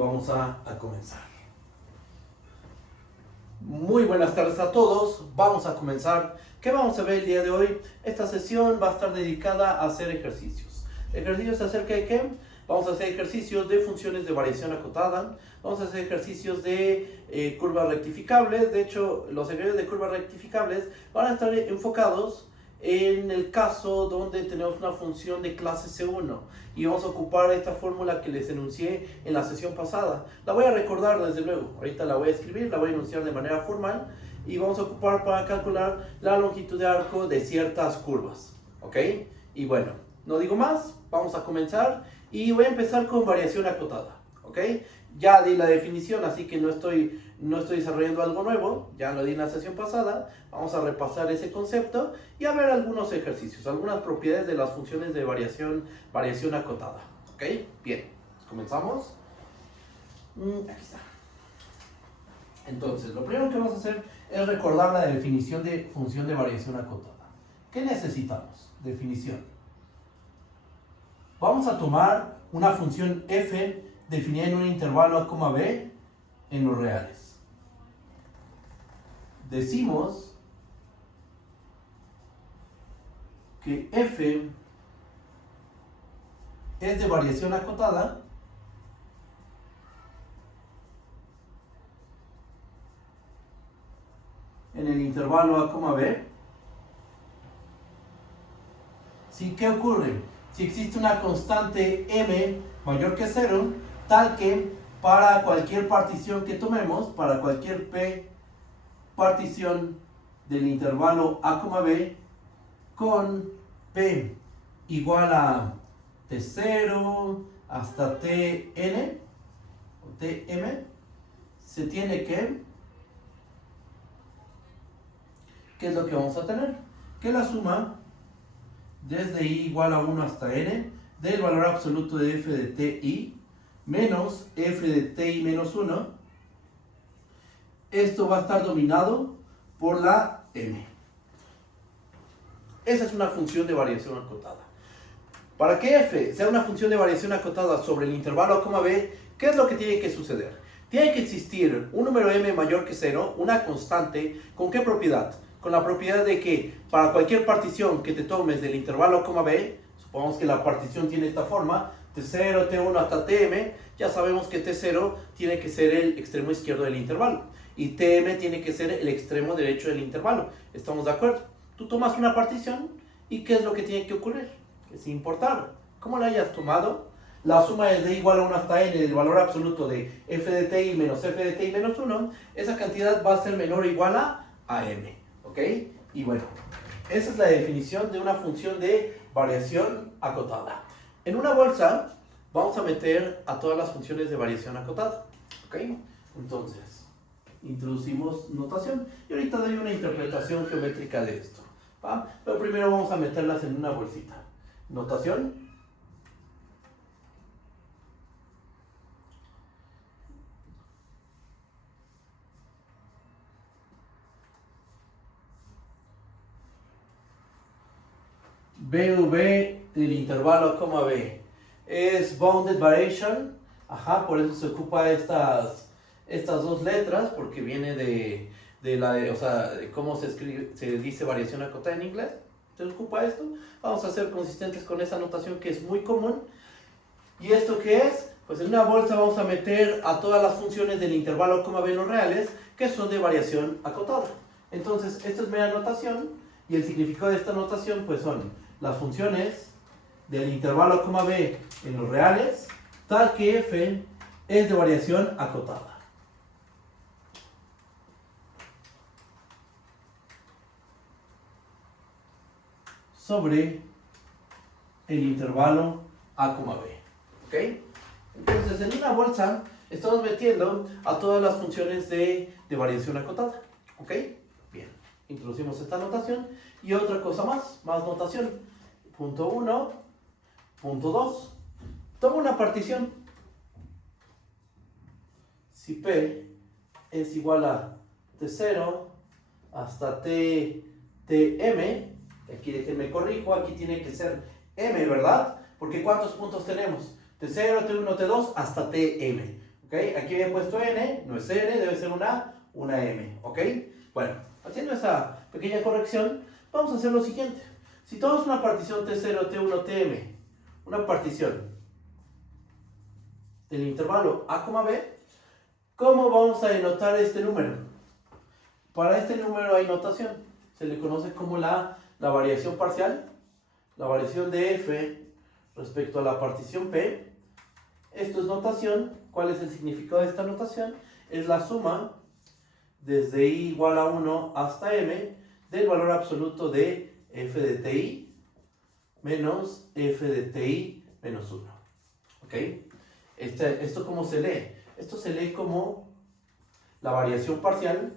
vamos a comenzar. Muy buenas tardes a todos, vamos a comenzar. ¿Qué vamos a ver el día de hoy? Esta sesión va a estar dedicada a hacer ejercicios. ¿Ejercicios acerca de qué? Vamos a hacer ejercicios de funciones de variación acotada, vamos a hacer ejercicios de curvas rectificables. De hecho, los ejercicios de curvas rectificables van a estar enfocados en el caso donde tenemos una función de clase C1 y vamos a ocupar esta fórmula que les enuncié en la sesión pasada. La voy a recordar desde luego, ahorita la voy a escribir, la voy a enunciar de manera formal y vamos a ocupar para calcular la longitud de arco de ciertas curvas, ¿ok? Y bueno, no digo más, vamos a comenzar y voy a empezar con variación acotada, ¿ok? Ya di la definición, así que no estoy desarrollando algo nuevo, ya lo di en la sesión pasada. Vamos a repasar ese concepto y a ver algunos ejercicios, algunas propiedades de las funciones de variación acotada, ¿ok? Bien, comenzamos. Aquí está. Entonces, lo primero que vamos a hacer es recordar la definición de función de variación acotada. ¿Qué necesitamos? Definición. Vamos a tomar una función f definida en un intervalo a, b en los reales. Decimos que f es de variación acotada en el intervalo a, b. ¿Sí? ¿Qué ocurre? Si existe una constante m mayor que 0, tal que para cualquier partición que tomemos, para cualquier p partición del intervalo a, b, con p igual a t0 hasta tn o tm, se tiene que, ¿qué es lo que vamos a tener? Que la suma desde i igual a 1 hasta n del valor absoluto de f de ti menos f de ti menos 1, esto va a estar dominado por la m. Esa es una función de variación acotada. Para que f sea una función de variación acotada sobre el intervalo a, b, ¿qué es lo que tiene que suceder? Tiene que existir un número m mayor que 0, una constante. ¿Con qué propiedad? Con la propiedad de que para cualquier partición que te tomes del intervalo a, b, supongamos que la partición tiene esta forma, t0, t1 hasta tm, ya sabemos que t0 tiene que ser el extremo izquierdo del intervalo y tm tiene que ser el extremo derecho del intervalo. ¿Estamos de acuerdo? Tú tomas una partición y ¿qué es lo que tiene que ocurrir? Que sin importar cómo la hayas tomado, la suma es de igual a 1 hasta n del valor absoluto de f de ti menos f de ti menos 1, esa cantidad va a ser menor o igual a m, ¿ok? Y bueno, esa es la definición de una función de variación acotada. En una bolsa vamos a meter a todas las funciones de variación acotada, ¿ok? Entonces, introducimos notación y ahorita doy una interpretación geométrica de esto, ¿va? Pero primero vamos a meterlas en una bolsita. Notación. BV del intervalo a, b es bounded variation, por eso se ocupa estas dos letras, porque viene de cómo se escribe, se dice variación acotada en inglés. Se ocupa esto. Vamos a ser consistentes con esa notación que es muy común. ¿Y esto qué es? Pues en una bolsa vamos a meter a todas las funciones del intervalo a, b en los reales que son de variación acotada. Entonces, esta es mera notación y el significado de esta notación pues son las funciones del intervalo a, b en los reales, tal que f es de variación acotada. Sobre el intervalo a, b, ¿ok? Entonces, en una bolsa estamos metiendo a todas las funciones de variación acotada, ¿ok? Bien, introducimos esta notación y otra cosa más notación. Punto 1, punto 2. Tomo una partición. Si P es igual a T0 hasta TM, aquí déjenme corrijo, aquí tiene que ser M, ¿verdad? Porque ¿cuántos puntos tenemos? T0, T1, T2 hasta Tm. ¿Ok? Aquí había puesto n, no es n, debe ser una m. ¿Ok? Bueno, haciendo esa pequeña corrección, vamos a hacer lo siguiente. Si todo es una partición T0, T1, Tm, una partición del intervalo a, b, ¿cómo vamos a denotar este número? Para este número hay notación. Se le conoce como la variación parcial, la variación de f respecto a la partición p. Esto es notación. ¿Cuál es el significado de esta notación? Es la suma desde i igual a 1 hasta m del valor absoluto de f de ti menos f de ti menos 1. ¿Ok? ¿Esto cómo se lee? Esto se lee como la variación parcial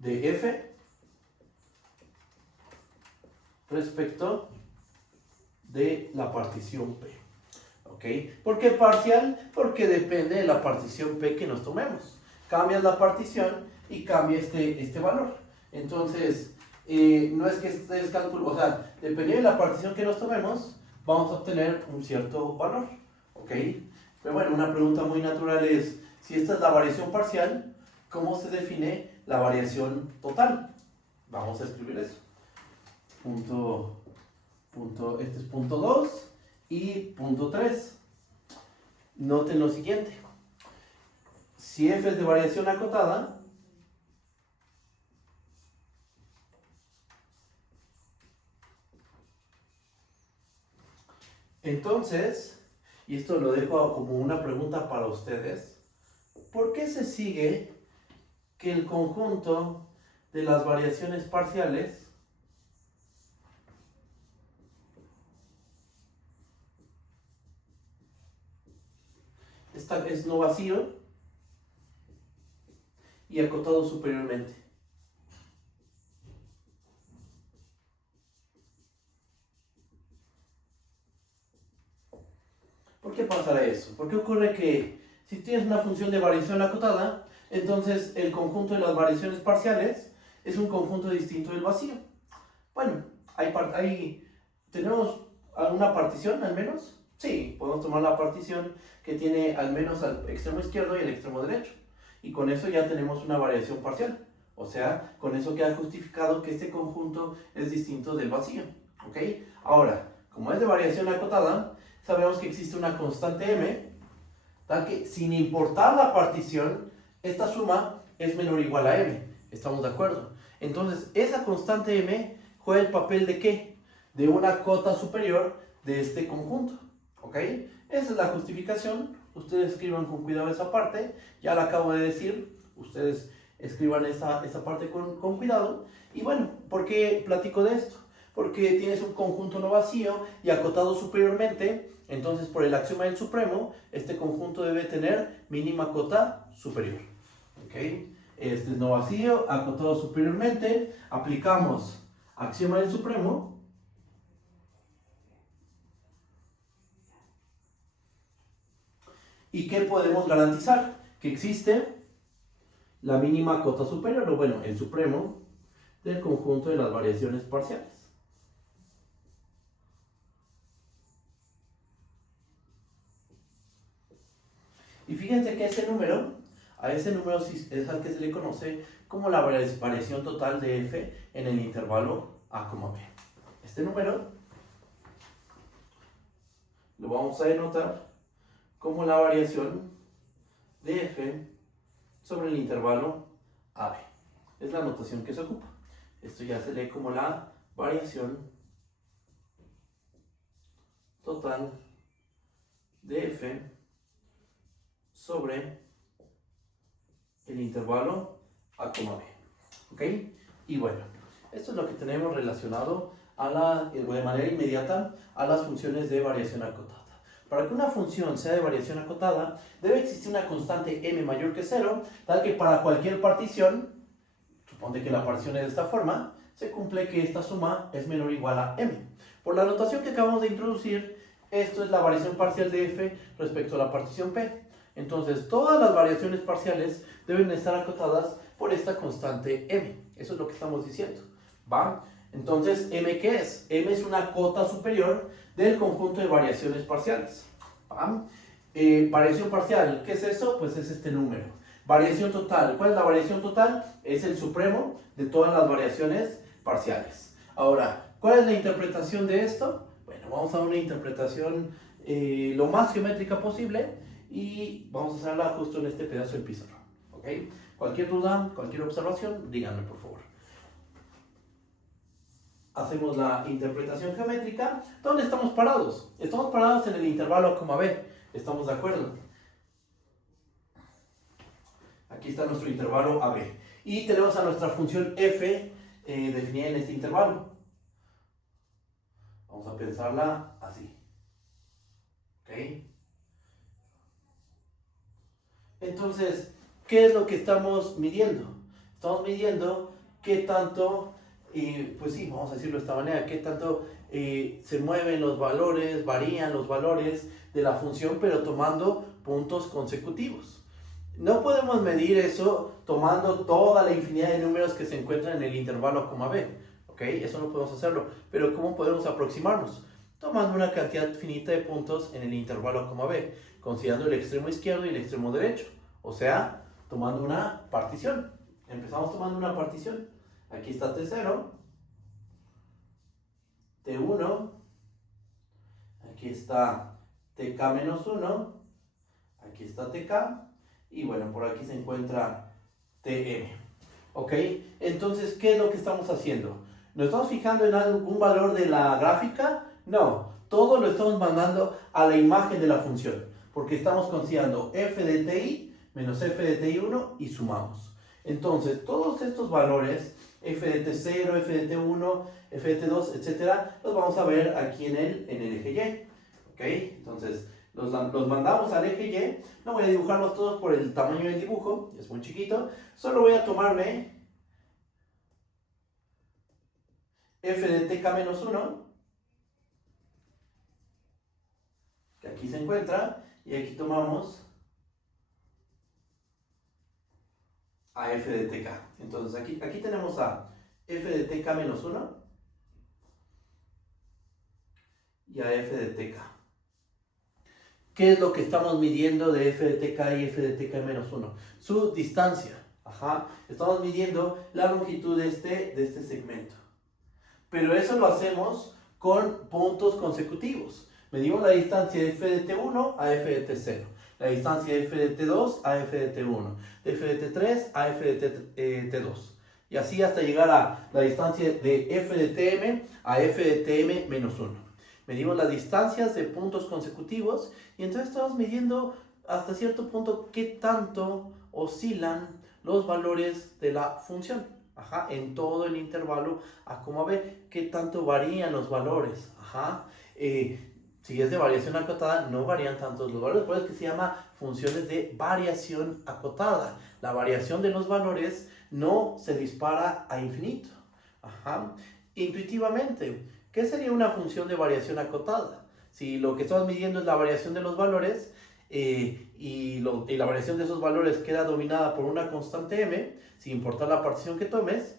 de f respecto de la partición p. ¿Ok? ¿Por qué parcial? Porque depende de la partición p que nos tomemos. Cambias la partición y cambia este valor. Entonces, no es que estés calculando, o sea, dependiendo de la partición que nos tomemos, vamos a obtener un cierto valor. ¿Ok? Pero bueno, una pregunta muy natural es, si esta es la variación parcial, ¿cómo se define la variación total? Vamos a escribir eso. Este es punto 2 y punto 3. Noten lo siguiente. Si f es de variación acotada, entonces, y esto lo dejo como una pregunta para ustedes, ¿por qué se sigue que el conjunto de las variaciones parciales es no vacío y acotado superiormente? ¿Por qué pasará eso? ¿Por qué ocurre que si tienes una función de variación acotada, entonces el conjunto de las variaciones parciales es un conjunto distinto del vacío? Bueno, ¿tenemos alguna partición al menos? Sí, podemos tomar la partición que tiene al menos al extremo izquierdo y el extremo derecho. Y con eso ya tenemos una variación parcial. O sea, con eso queda justificado que este conjunto es distinto del vacío. ¿Ok? Ahora, como es de variación acotada, sabemos que existe una constante m, tal que sin importar la partición, esta suma es menor o igual a m. ¿Estamos de acuerdo? Entonces, esa constante m juega el papel de ¿qué? De una cota superior de este conjunto. ¿Ok? Esa es la justificación. Ustedes escriban con cuidado esa parte. Ya la acabo de decir. Ustedes escriban esa parte con cuidado. Y bueno, ¿por qué platico de esto? Porque tienes un conjunto no vacío y acotado superiormente. Entonces, por el axioma del supremo, este conjunto debe tener mínima cota superior. ¿Ok? Este es no vacío, acotado superiormente. Aplicamos axioma del supremo. ¿Y qué podemos garantizar? Que existe la mínima cota superior, o bueno, el supremo del conjunto de las variaciones parciales. Y fíjense que a ese número sí es al que se le conoce como la variación total de f en el intervalo a, b. Este número lo vamos a denotar como la variación de f sobre el intervalo AB. Es la notación que se ocupa. Esto ya se lee como la variación total de f sobre el intervalo a, b. ¿Ok? Y bueno, esto es lo que tenemos relacionado de manera inmediata a las funciones de variación acotada. Para que una función sea de variación acotada, debe existir una constante m mayor que 0, tal que para cualquier partición, suponte que la partición es de esta forma, se cumple que esta suma es menor o igual a m. Por la notación que acabamos de introducir, esto es la variación parcial de f respecto a la partición p. Entonces, todas las variaciones parciales deben estar acotadas por esta constante m. Eso es lo que estamos diciendo. ¿Va? Entonces, ¿m qué es? M es una cota superior del conjunto de variaciones parciales. ¿Va? Variación parcial, ¿qué es eso? Pues es este número. Variación total, ¿cuál es la variación total? Es el supremo de todas las variaciones parciales. Ahora, ¿cuál es la interpretación de esto? Bueno, vamos a dar una interpretación lo más geométrica posible y vamos a hacerla justo en este pedazo del pizarrón. ¿Ok? Cualquier duda, cualquier observación, díganme por favor. Hacemos la interpretación geométrica. ¿Dónde estamos parados? Estamos parados en el intervalo A, B. ¿Estamos de acuerdo? Aquí está nuestro intervalo AB. Y tenemos a nuestra función f definida en este intervalo. Vamos a pensarla así. ¿Ok? Entonces, ¿qué es lo que estamos midiendo? Estamos midiendo qué tanto, pues sí, vamos a decirlo de esta manera, qué tanto se mueven los valores, varían los valores de la función, pero tomando puntos consecutivos. No podemos medir eso tomando toda la infinidad de números que se encuentran en el intervalo A, B. ¿Ok? Eso no podemos hacerlo. Pero ¿cómo podemos aproximarnos? Tomando una cantidad finita de puntos en el intervalo A, B, considerando el extremo izquierdo y el extremo derecho. O sea, tomando una partición. Empezamos tomando una partición. Aquí está T0, T1, aquí está TK-1, aquí está TK, y bueno, por aquí se encuentra TM. ¿Ok? Entonces, ¿qué es lo que estamos haciendo? ¿Nos estamos fijando en algún valor de la gráfica? No, todo lo estamos mandando a la imagen de la función, porque estamos considerando f de ti menos f de ti1 y sumamos. Entonces, todos estos valores, f de t0, f de t1, f de t2, etcétera, los vamos a ver aquí en el eje Y. ¿Ok? Entonces, los mandamos al eje Y. No voy a dibujarlos todos por el tamaño del dibujo, es muy chiquito. Solo voy a tomarme f de tk-1, que aquí se encuentra, y aquí tomamos a f de tk. Entonces aquí tenemos a f de tk-1 y a f de tk. ¿Qué es lo que estamos midiendo de f de tk y f de tk-1? Su distancia. Ajá. Estamos midiendo la longitud de este segmento. Pero eso lo hacemos con puntos consecutivos. Medimos la distancia de f de t1 a f de t0. La distancia de f de t2 a f de t1. De f de t3 a f de t2. Y así hasta llegar a la distancia de f de tm a f de tm menos 1. Medimos las distancias de puntos consecutivos y entonces estamos midiendo hasta cierto punto qué tanto oscilan los valores de la función. Ajá, en todo el intervalo A, B, qué tanto varían los valores. Ajá. Si es de variación acotada, no varían tantos los valores, por eso es que se llama funciones de variación acotada. La variación de los valores no se dispara a infinito. Ajá. Intuitivamente, ¿qué sería una función de variación acotada? Si lo que estamos midiendo es la variación de los valores y la variación de esos valores queda dominada por una constante m, sin importar la partición que tomes,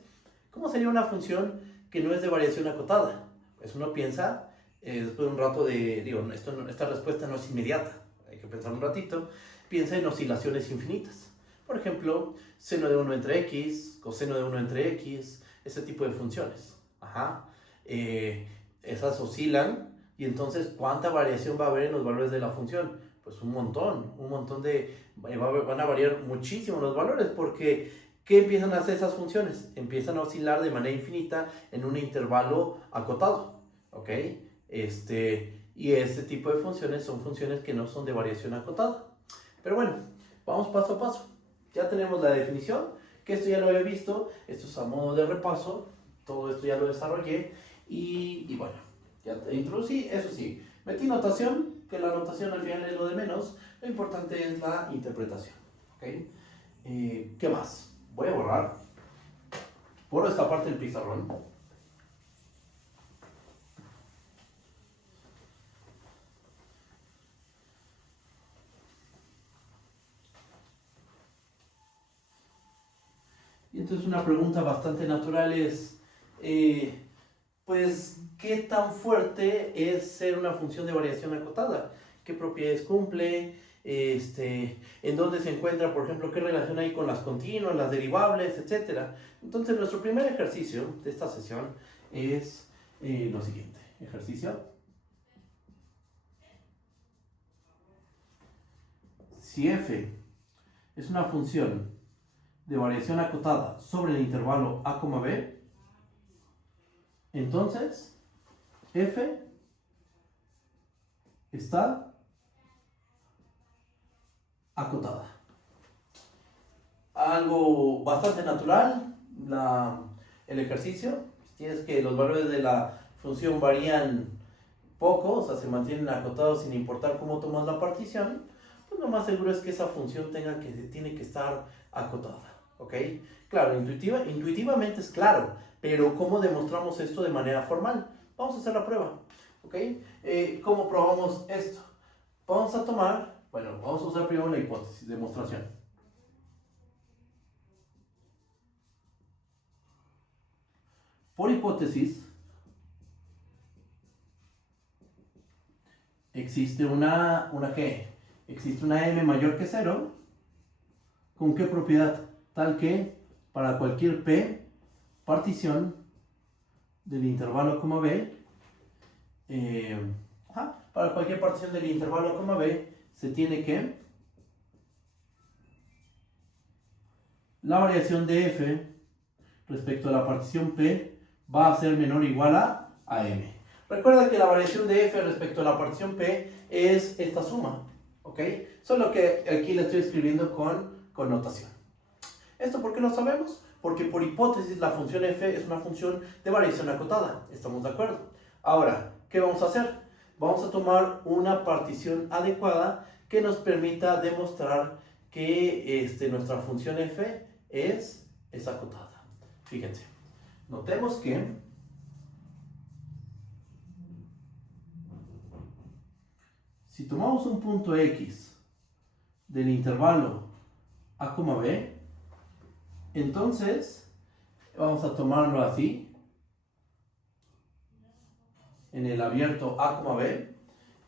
¿cómo sería una función que no es de variación acotada? Pues uno piensa, después de un rato esta respuesta no es inmediata, hay que pensar un ratito, piensa en oscilaciones infinitas. Por ejemplo, seno de 1 entre x, coseno de 1 entre x, ese tipo de funciones. Ajá. Esas oscilan y entonces ¿cuánta variación va a haber en los valores de la función? Pues un montón van a variar muchísimo los valores porque ¿qué empiezan a hacer esas funciones? Empiezan a oscilar de manera infinita en un intervalo acotado, ¿ok? Y este tipo de funciones son funciones que no son de variación acotada. Pero bueno, vamos paso a paso. Ya tenemos la definición, que esto ya lo había visto, esto es a modo de repaso, todo esto ya lo desarrollé y bueno, ya te introducí, eso sí, metí notación, que la notación al final es lo de menos, lo importante es la interpretación, ¿ok? ¿Qué más? Voy a borro esta parte del pizarrón. Y entonces una pregunta bastante natural es, pues, ¿qué tan fuerte es ser una función de variación acotada? ¿Qué propiedades cumple? En dónde se encuentra, por ejemplo, qué relación hay con las continuas, las derivables, etcétera. Entonces, nuestro primer ejercicio de esta sesión es lo siguiente. Ejercicio. Si f es una función de variación acotada sobre el intervalo a, b, entonces f está acotada. Algo bastante natural, el ejercicio. Tienes que los valores de la función varían poco, o sea, se mantienen acotados sin importar cómo tomas la partición. Pues lo más seguro es que esa función tiene que estar acotada, ¿ok? Claro, intuitivamente es claro, pero ¿cómo demostramos esto de manera formal? Vamos a hacer la prueba, ¿ok? ¿Cómo probamos esto? Vamos a usar primero la hipótesis, demostración. Por hipótesis, existe existe una m mayor que 0, ¿con qué propiedad? Tal que para cualquier p partición del intervalo, b, para cualquier partición del intervalo, b, se tiene que la variación de f respecto a la partición p va a ser menor o igual a m. Recuerda que la variación de f respecto a la partición p es esta suma, ¿ok? Solo que aquí la estoy escribiendo con notación. ¿Esto por qué lo sabemos? Porque por hipótesis la función f es una función de variación acotada. ¿Estamos de acuerdo? Ahora, ¿qué vamos a hacer? Vamos a tomar una partición adecuada que nos permita demostrar que nuestra función f es acotada. Fíjense, notemos que si tomamos un punto x del intervalo a, b, entonces vamos a tomarlo así, en el abierto a, b,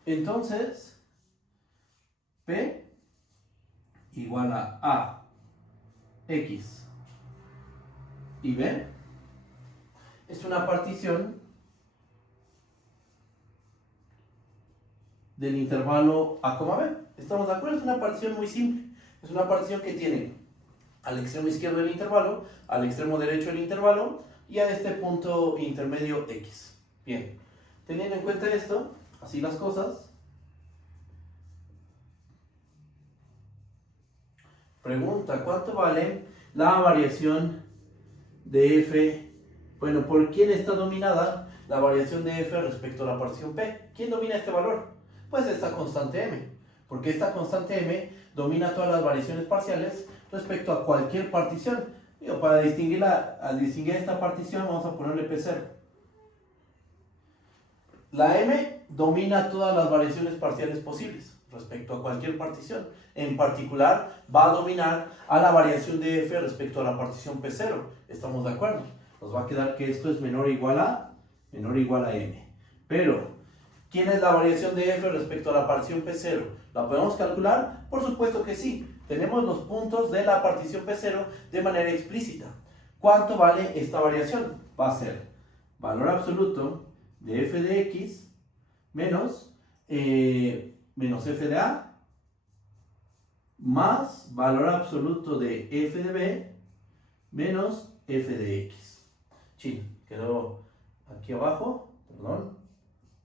entonces p igual a x y b es una partición del intervalo a, b. ¿Estamos de acuerdo? Es una partición muy simple. Es una partición que tiene al extremo izquierdo del intervalo, al extremo derecho del intervalo y a este punto intermedio x. Bien, teniendo en cuenta esto, así las cosas, pregunta, ¿cuánto vale la variación de f? Bueno, ¿por quién está dominada la variación de f respecto a la partición p? ¿Quién domina este valor? Pues esta constante m, porque esta constante m domina todas las variaciones parciales respecto a cualquier partición. Para distinguir esta partición vamos a ponerle P0. La m domina todas las variaciones parciales posibles respecto a cualquier partición. En particular, va a dominar a la variación de f respecto a la partición P0. ¿Estamos de acuerdo? Nos va a quedar que esto es menor o igual a m. Pero, ¿quién es la variación de f respecto a la partición P0? ¿La podemos calcular? Por supuesto que sí. Tenemos los puntos de la partición P0 de manera explícita. ¿Cuánto vale esta variación? Va a ser valor absoluto de f de x menos f de a más valor absoluto de f de b menos f de x. Chin, quedó aquí abajo, perdón,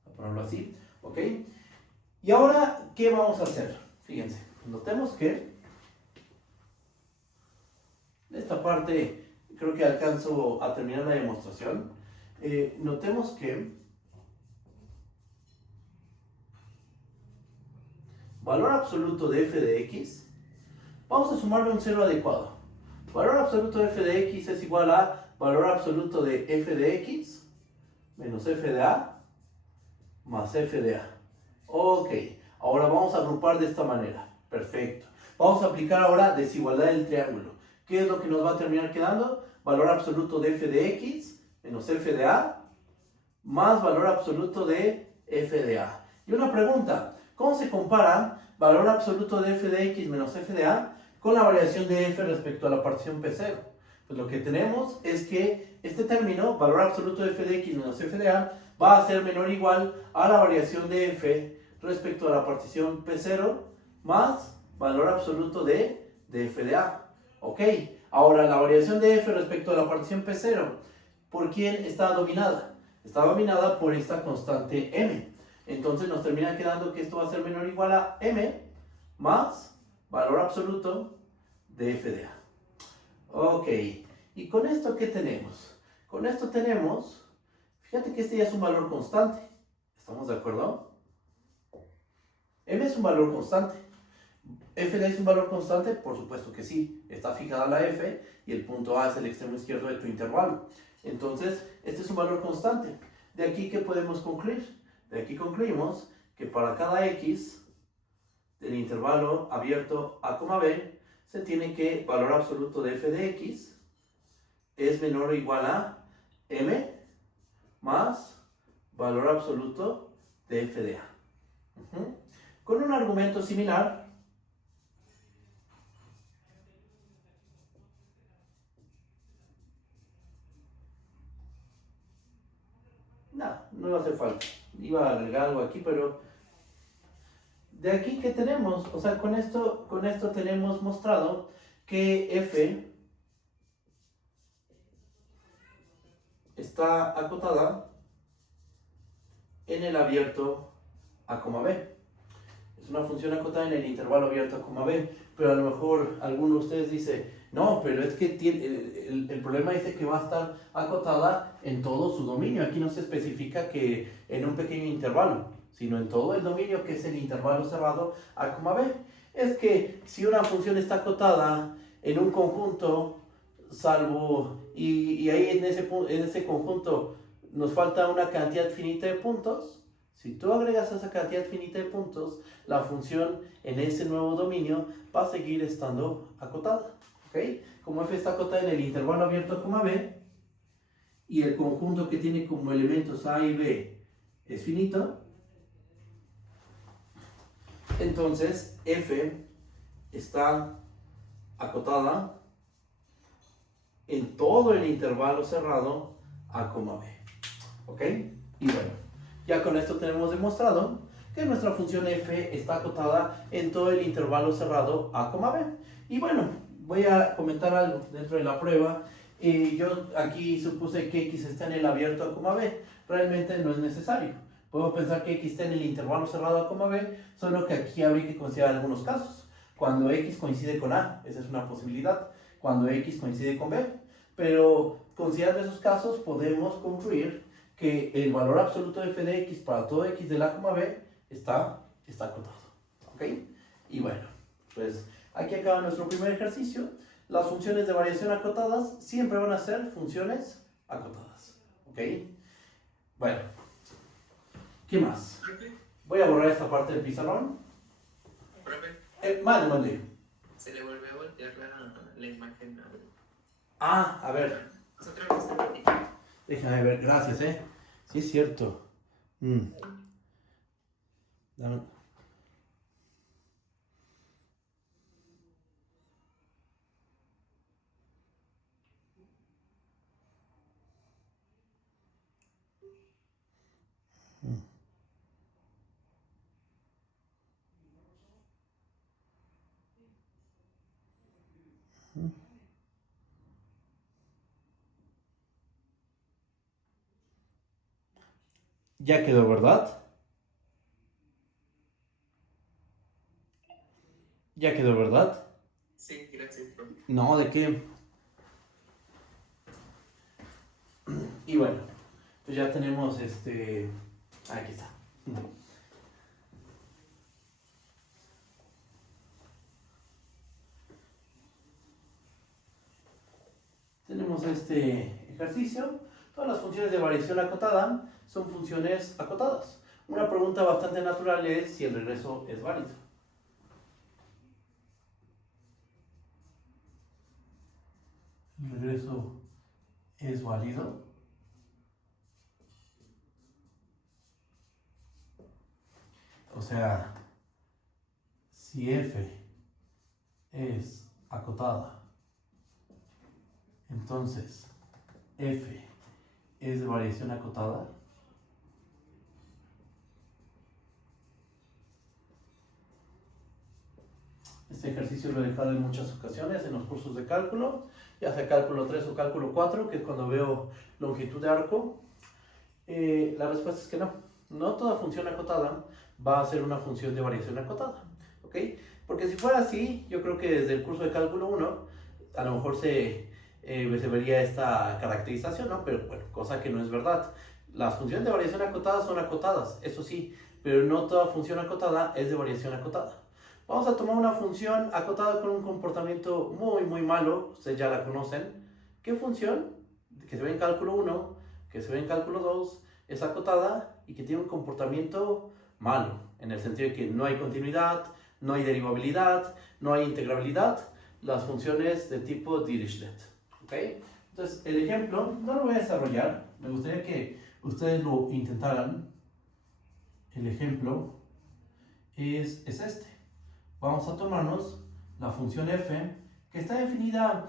voy a ponerlo así, ¿ok? Y ahora, ¿qué vamos a hacer? Fíjense, notemos que esta parte creo que alcanzo a terminar la demostración. Notemos que valor absoluto de f de x, vamos a sumarle un cero adecuado. Valor absoluto de f de x es igual a valor absoluto de f de x menos f de a más f de a. Ok, ahora vamos a agrupar de esta manera. Perfecto. Vamos a aplicar ahora desigualdad del triángulo. ¿Qué es lo que nos va a terminar quedando? Valor absoluto de f de x menos f de a más valor absoluto de f de a. Y una pregunta, ¿cómo se compara valor absoluto de f de x menos f de a con la variación de f respecto a la partición P0? Pues lo que tenemos es que este término, valor absoluto de f de x menos f de a, va a ser menor o igual a la variación de f respecto a la partición P0 más valor absoluto de f de a. Ok, ahora la variación de f respecto a la partición P0, ¿por quién está dominada? Está dominada por esta constante m. Entonces nos termina quedando que esto va a ser menor o igual a m más valor absoluto de f de a. Ok, ¿y con esto qué tenemos? Con esto tenemos, fíjate que este ya es un valor constante. ¿Estamos de acuerdo? M es un valor constante. ¿F de A es un valor constante? Por supuesto que sí. Está fijada la F y el punto A es el extremo izquierdo de tu intervalo. Entonces, este es un valor constante. ¿De aquí qué podemos concluir? De aquí concluimos que para cada X del intervalo abierto A, B, se tiene que valor absoluto de F de X es menor o igual a M más valor absoluto de F de A. Con un argumento similar, no hace falta. Iba a agregar algo aquí, pero de aquí que tenemos, o sea, con esto tenemos mostrado que F está acotada en el abierto A, B. Es una función acotada en el intervalo abierto A, B, pero a lo mejor alguno de ustedes dice, no, pero es que el problema dice que va a estar acotada en todo su dominio. Aquí no se especifica que en un pequeño intervalo, sino en todo el dominio que es el intervalo cerrado A, B. Es que si una función está acotada en un conjunto, salvo, y ahí en ese conjunto nos falta una cantidad finita de puntos, si tú agregas esa cantidad finita de puntos, la función en ese nuevo dominio va a seguir estando acotada. ¿Okay? Como f está acotada en el intervalo abierto a b y el conjunto que tiene como elementos a y b es finito, entonces f está acotada en todo el intervalo cerrado a, b. ¿Ok? Y bueno, ya con esto tenemos demostrado que nuestra función f está acotada en todo el intervalo cerrado a, b. Y bueno, voy a comentar algo dentro de la prueba. Yo aquí supuse que x está en el abierto a, b. Realmente no es necesario. Puedo pensar que x está en el intervalo cerrado a, b, solo que aquí habría que considerar algunos casos. Cuando x coincide con a, esa es una posibilidad. Cuando x coincide con b. Pero considerando esos casos, podemos concluir que el valor absoluto de f de x para todo x del a, b está acotado. ¿Ok? Y bueno, pues aquí acaba nuestro primer ejercicio. Las funciones de variación acotadas siempre van a ser funciones acotadas. ¿Ok? Bueno, ¿qué más? Voy a borrar esta parte del pizarrón. Mande. Se le vuelve a voltear la imagen. A ver. Déjame ver, gracias, Sí, es cierto. Dame. Ya quedó, ¿verdad? Ya quedó, ¿verdad? Sí, gracias. No, ¿de qué? Y bueno, pues ya tenemos aquí está. Tenemos este ejercicio. Todas las funciones de variación acotada son funciones acotadas. Una pregunta bastante natural es si el regreso es válido. ¿El regreso es válido? O sea, si f es acotada, entonces f es de variación acotada. Este ejercicio lo he dejado en muchas ocasiones en los cursos de cálculo, ya sea cálculo 3 o cálculo 4, que es cuando veo longitud de arco. La respuesta es que no. No toda función acotada va a ser una función de variación acotada, ¿ok? Porque si fuera así, yo creo que desde el curso de cálculo 1 a lo mejor se vería esta caracterización, ¿no? Pero bueno, cosa que no es verdad. Las funciones de variación acotada son acotadas, eso sí, pero no toda función acotada es de variación acotada. Vamos a tomar una función acotada con un comportamiento muy malo, ustedes ya la conocen. ¿Qué función? Que se ve en cálculo 1, que se ve en cálculo 2, es acotada y que tiene un comportamiento malo, en el sentido de que no hay continuidad, no hay derivabilidad, no hay integrabilidad, las funciones de tipo Dirichlet, ¿ok? Entonces, el ejemplo no lo voy a desarrollar, me gustaría que ustedes lo intentaran. El ejemplo es este. Vamos a tomarnos la función f, que está definida,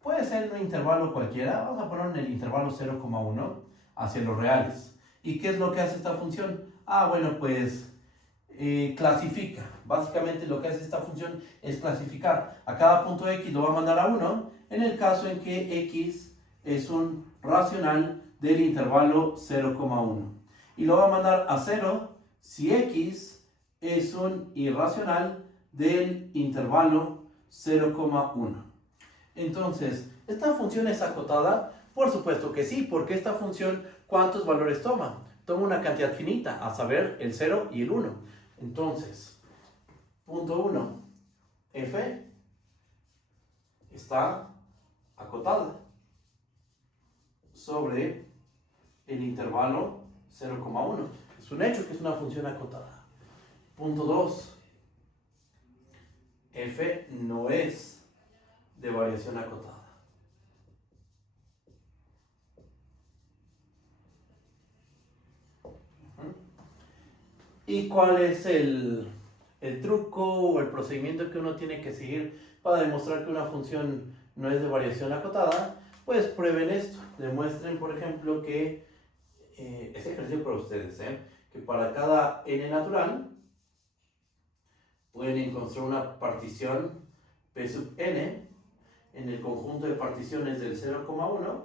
puede ser en un intervalo cualquiera, vamos a poner en el intervalo 0,1 hacia los reales. ¿Y qué es lo que hace esta función? Bueno, pues clasifica. Básicamente lo que hace esta función es clasificar. A cada punto x lo va a mandar a 1, en el caso en que x es un racional del intervalo 0,1. Y lo va a mandar a 0 si x es un irracional del intervalo 0,1. Entonces, ¿esta función es acotada? Por supuesto que sí, porque esta función, ¿cuántos valores toma? Toma una cantidad finita, a saber, el 0 y el 1. Entonces, punto 1, f está acotada sobre el intervalo 0,1. Es un hecho que es una función acotada. Punto 2, f no es de variación acotada. ¿Y cuál es el truco o el procedimiento que uno tiene que seguir para demostrar que una función no es de variación acotada? Pues prueben esto. Demuestren, por ejemplo, que es ejercicio para ustedes, que para cada n natural pueden construir una partición P sub n en el conjunto de particiones del 0,1,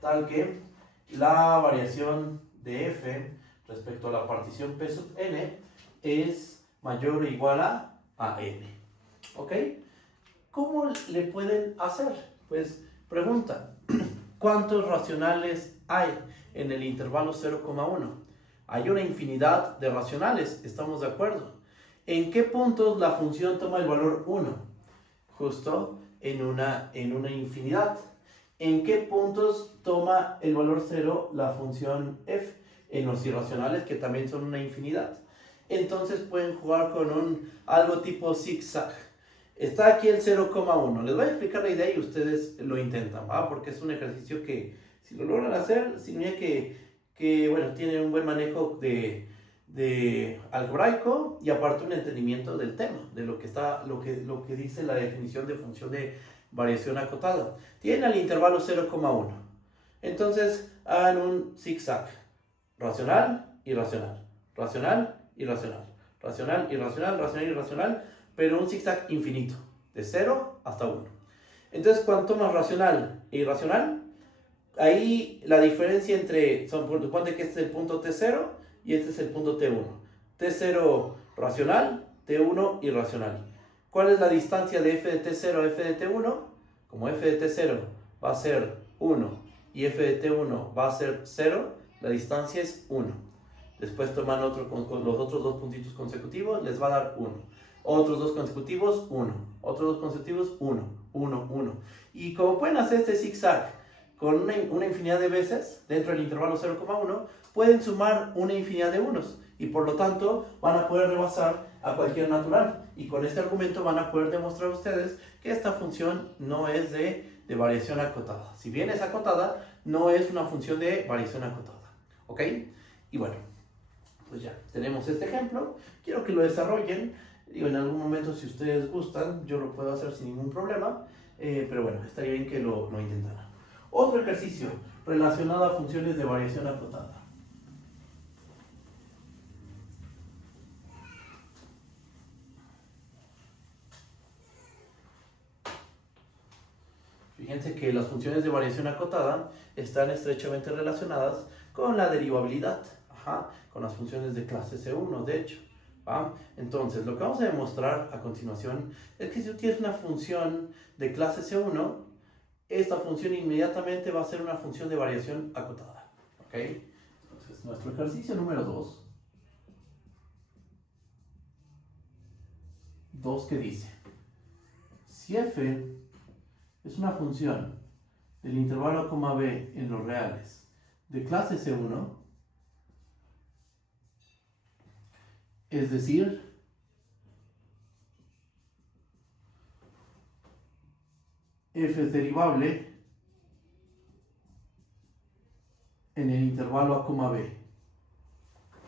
tal que la variación de f respecto a la partición P sub n es mayor o igual a n. ¿Ok? ¿Cómo le pueden hacer? Pues pregunta, ¿cuántos racionales hay en el intervalo 0,1? Hay una infinidad de racionales, ¿estamos de acuerdo? ¿En qué puntos la función toma el valor 1? Justo en una infinidad. ¿En qué puntos toma el valor 0 la función f? En los irracionales, que también son una infinidad. Entonces pueden jugar con algo tipo zigzag. Está aquí el 0,1. Les voy a explicar la idea y ustedes lo intentan, ¿va? Porque es un ejercicio que, si lo logran hacer, significa que bueno, tienen un buen manejo de algebraico y aparte un entendimiento del tema, de lo que dice la definición de función de variación acotada. Tienen al intervalo 0,1. Entonces hagan un zigzag. Racional, irracional, racional, irracional, racional, irracional, racional, irracional, pero un zigzag infinito, de 0 hasta 1. Entonces, cuanto más racional e irracional, ahí la diferencia entre, suponte que este es el punto T0 y este es el punto T1. T0 racional, T1 irracional. ¿Cuál es la distancia de f de T0 a f de T1? Como f de T0 va a ser 1 y f de T1 va a ser 0, la distancia es 1. Después toman con los otros dos puntitos consecutivos, les va a dar 1. Otros dos consecutivos, 1. Otros dos consecutivos, 1, 1, 1. Y como pueden hacer este zigzag con una infinidad de veces dentro del intervalo 0,1, pueden sumar una infinidad de unos. Y por lo tanto van a poder rebasar a cualquier natural. Y con este argumento van a poder demostrar ustedes que esta función no es de variación acotada. Si bien es acotada, no es una función de variación acotada. ¿Ok? Y bueno, Pues ya, tenemos este ejemplo. Quiero que lo desarrollen. Digo, en algún momento, si ustedes gustan, yo lo puedo hacer sin ningún problema. Pero bueno, estaría bien que lo intentaran. Otro ejercicio relacionado a funciones de variación acotada. Fíjense que las funciones de variación acotada están estrechamente relacionadas con la derivabilidad, con las funciones de clase C1, de hecho. ¿Va? Entonces, lo que vamos a demostrar a continuación es que si tú tienes una función de clase C1, esta función inmediatamente va a ser una función de variación acotada. ¿Ok? Entonces, nuestro ejercicio número 2, que dice, si f es una función del intervalo a, b en los reales de clase C1, es decir, f es derivable en el intervalo a, b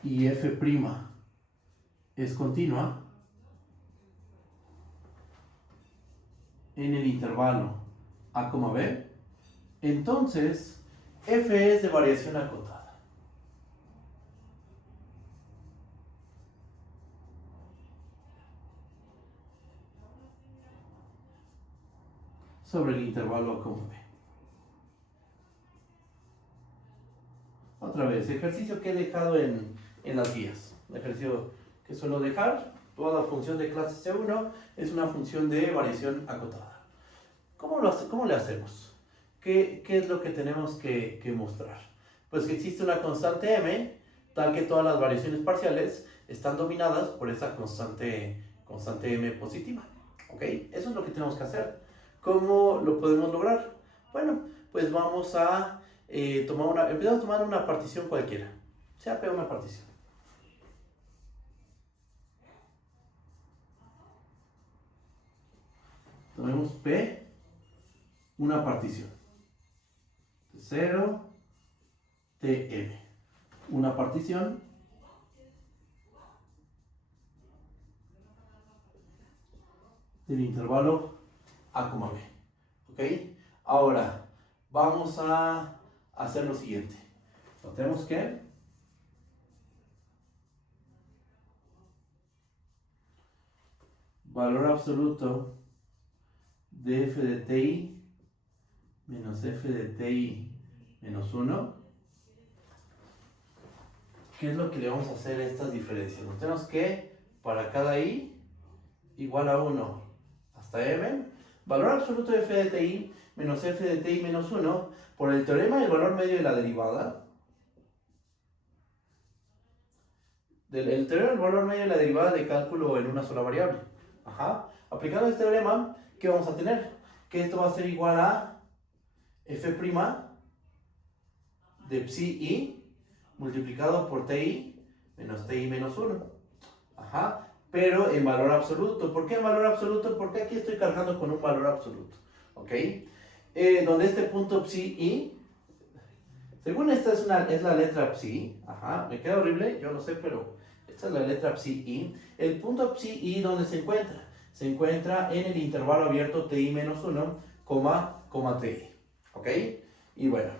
y f' es continua en el intervalo a, b, entonces f es de variación acotada. Sobre el intervalo a, b. Otra vez, ejercicio que he dejado en las guías. El ejercicio que suelo dejar, toda función de clase C1 es una función de variación acotada. ¿Cómo le hacemos? ¿Qué es lo que tenemos que mostrar? Pues que existe una constante m, tal que todas las variaciones parciales están dominadas por esa constante m positiva. ¿Ok? Eso es lo que tenemos que hacer. ¿Cómo lo podemos lograr? Bueno, pues vamos a empezamos tomando una partición cualquiera. Sea P una partición. Tomemos P una partición. 0, Tm. Una partición del intervalo a, b. ¿Ok? Ahora, vamos a hacer lo siguiente. Notemos que valor absoluto de f de ti menos f de ti menos 1. ¿Qué es lo que le vamos a hacer a estas diferencias? Notemos que para cada i igual a 1 hasta m, valor absoluto de f de ti menos f de ti menos 1, por el teorema del valor medio de la derivada, el teorema del valor medio de la derivada de cálculo en una sola variable. Aplicando este teorema, ¿qué vamos a tener? Que esto va a ser igual a f' de psi i multiplicado por ti menos 1. Pero en valor absoluto. ¿Por qué en valor absoluto? Porque aquí estoy cargando con un valor absoluto. ¿Ok? Donde este punto psi i, según esta es la letra psi, me queda horrible, yo lo sé, pero esta es la letra psi i. El punto psi i, ¿dónde se encuentra? Se encuentra en el intervalo abierto ti menos 1, ti. ¿Ok? Y bueno,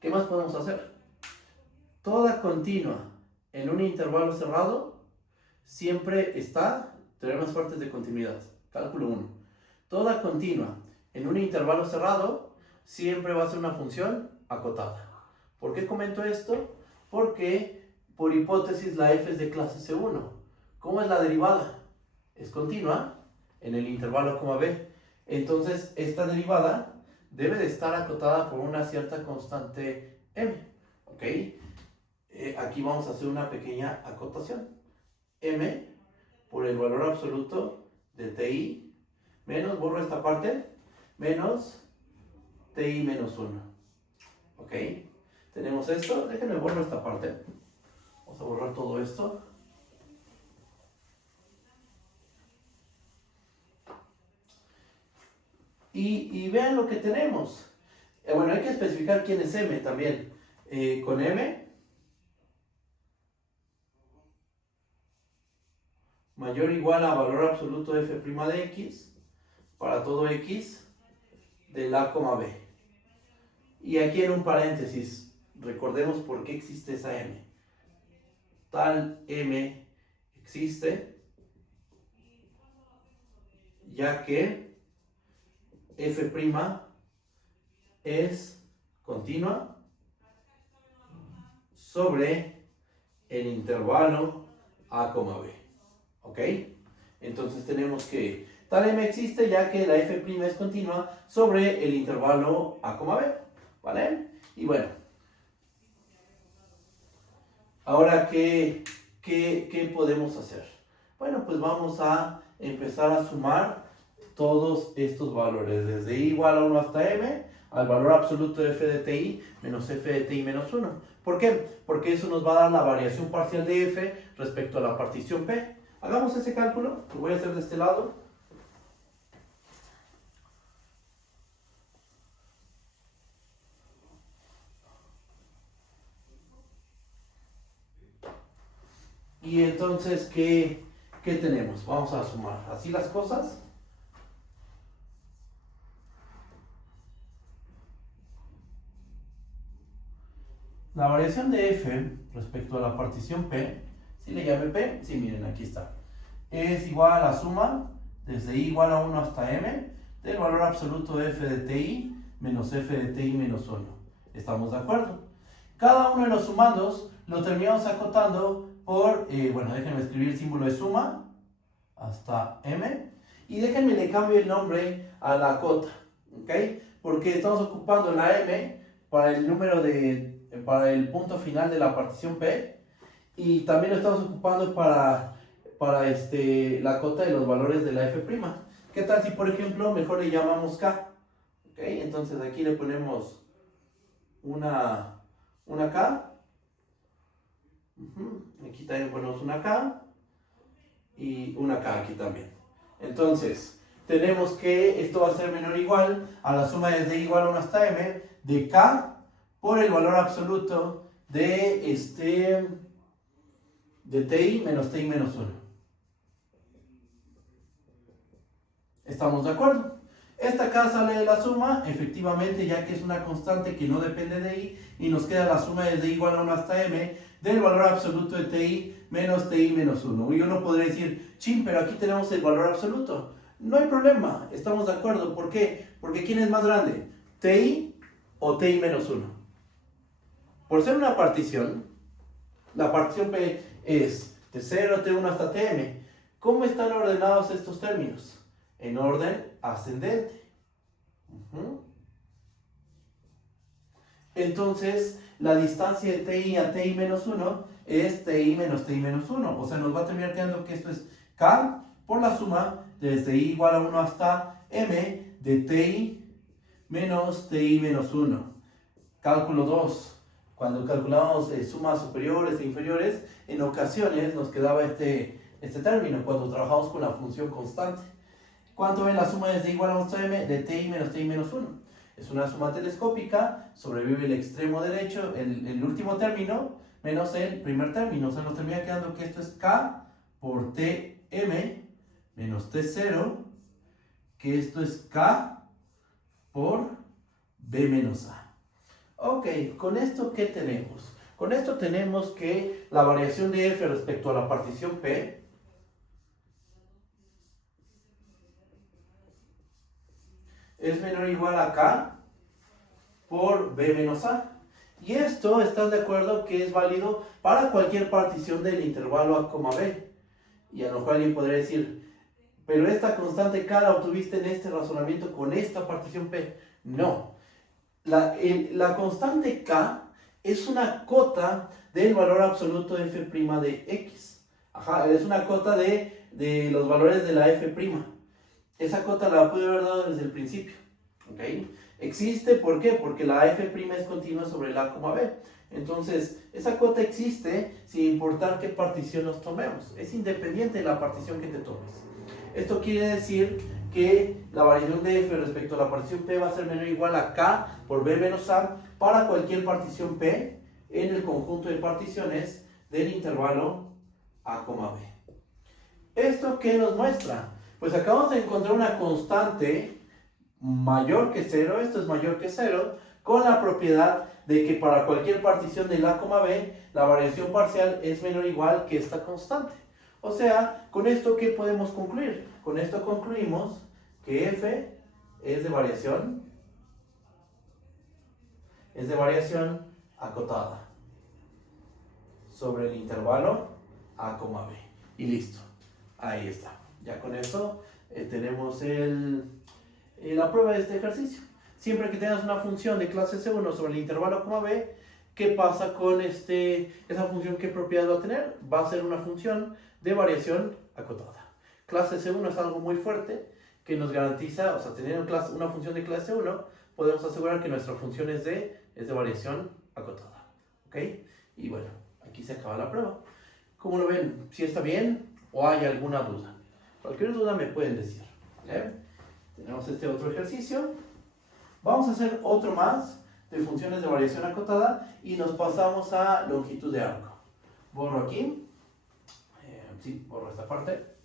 ¿qué más podemos hacer? Toda continua en un intervalo cerrado siempre está, teoremas fuertes de continuidad, cálculo 1. Toda continua en un intervalo cerrado siempre va a ser una función acotada. ¿Por qué comento esto? Porque por hipótesis la f es de clase C1. ¿Cómo es la derivada? Es continua en el intervalo a, b. Entonces esta derivada debe de estar acotada por una cierta constante m. ¿Ok? Aquí vamos a hacer una pequeña acotación. M por el valor absoluto de ti menos, borro esta parte, menos ti menos 1. ¿Ok? Tenemos esto, déjenme borrar esta parte. Vamos a borrar todo esto. Y vean lo que tenemos. Bueno, hay que especificar quién es m también. Con m mayor o igual a valor absoluto de f' de x para todo x del a, b. Y aquí en un paréntesis, recordemos por qué existe esa m. Tal m existe ya que f' es continua sobre el intervalo a, b. ¿Ok? Entonces tenemos que tal m existe ya que la f' es continua sobre el intervalo a, b. ¿Vale? Y bueno, ahora ¿qué podemos hacer? Bueno, pues vamos a empezar a sumar todos estos valores, desde i igual a 1 hasta m, al valor absoluto de f de ti menos f de ti menos 1. ¿Por qué? Porque eso nos va a dar la variación parcial de f respecto a la partición p. Hagamos ese cálculo, lo voy a hacer de este lado. Y entonces, ¿qué tenemos? Vamos a sumar así las cosas. La variación de f respecto a la partición p, si le llame p, sí, miren, aquí está, es igual a la suma desde i igual a 1 hasta m del valor absoluto de f de ti menos f de ti menos 1. ¿Estamos de acuerdo? Cada uno de los sumandos lo terminamos acotando por, bueno, déjenme escribir el símbolo de suma hasta m y déjenme le cambio el nombre a la cota, ¿ok? Porque estamos ocupando la m para el número para el punto final de la partición p y también lo estamos ocupando para la cota de los valores de la f'. ¿Qué tal si por ejemplo mejor le llamamos k? ¿Ok? Entonces aquí le ponemos una k. Aquí también ponemos una k y una k aquí también. Entonces tenemos que esto va a ser menor o igual a la suma desde i igual a 1 hasta m de k por el valor absoluto de ti menos 1. ¿Estamos de acuerdo? Esta k sale de la suma, efectivamente, ya que es una constante que no depende de i, y nos queda la suma desde i igual a 1 hasta m del valor absoluto de ti menos 1. Y uno podría decir, chin, pero aquí tenemos el valor absoluto. No hay problema, estamos de acuerdo. ¿Por qué? Porque ¿quién es más grande? ¿Ti o ti menos 1? Por ser una partición, la partición P es T0, T1 hasta Tm. ¿Cómo están ordenados estos términos? En orden ascendente. Entonces, la distancia de Ti a Ti menos 1 es Ti menos 1. O sea, nos va a terminar quedando que esto es K por la suma desde i igual a 1 hasta m de Ti menos 1. Cálculo 2. Cuando calculamos sumas superiores e inferiores, en ocasiones nos quedaba este término cuando trabajamos con la función constante. ¿Cuánto es la suma desde i igual a 1 hasta m de Ti menos 1? Es una suma telescópica, sobrevive el extremo derecho, el último término, menos el primer término. O sea, nos termina quedando que esto es K por Tm menos T0, que esto es K por B menos A. Ok, ¿con esto qué tenemos? Con esto tenemos que la variación de f respecto a la partición P es menor o igual a K por B menos A. Y esto, ¿estás de acuerdo que es válido para cualquier partición del intervalo A, B? Y a lo mejor alguien podría decir, pero esta constante K la obtuviste en este razonamiento con esta partición P. No. La constante K es una cota del valor absoluto de f' de x. Es una cota de los valores de la f'. Esa cota la pude haber dado desde el principio. ¿Okay? Existe, ¿por qué? Porque la f' es continua sobre el a, b. Entonces, esa cota existe sin importar qué partición nos tomemos. Es independiente de la partición que te tomes. Esto quiere decir que la variación de f respecto a la partición p va a ser menor o igual a k por b menos a para cualquier partición p en el conjunto de particiones del intervalo a, b. ¿Esto qué nos muestra? Pues acabamos de encontrar una constante mayor que 0, esto es mayor que 0, con la propiedad de que para cualquier partición de A, B, la variación parcial es menor o igual que esta constante. O sea, con esto, ¿qué podemos concluir? Con esto concluimos que f es de variación acotada sobre el intervalo A, B. Y listo. Ahí está. Ya con eso tenemos la prueba de este ejercicio. Siempre que tengas una función de clase C1 sobre el intervalo B, ¿qué pasa con esa función? ¿Qué propiedad va a tener? Va a ser una función de variación acotada. Clase C1 es algo muy fuerte que nos garantiza, o sea, teniendo una función de clase C1, podemos asegurar que nuestra función es de variación acotada. ¿Ok? Y bueno, aquí se acaba la prueba. ¿Cómo lo ven? ¿Si está bien o hay alguna duda? Cualquier duda me pueden decir. ¿Vale? Tenemos este otro ejercicio. Vamos a hacer otro más de funciones de variación acotada y nos pasamos a longitud de arco. Borro aquí. Sí, borro esta parte.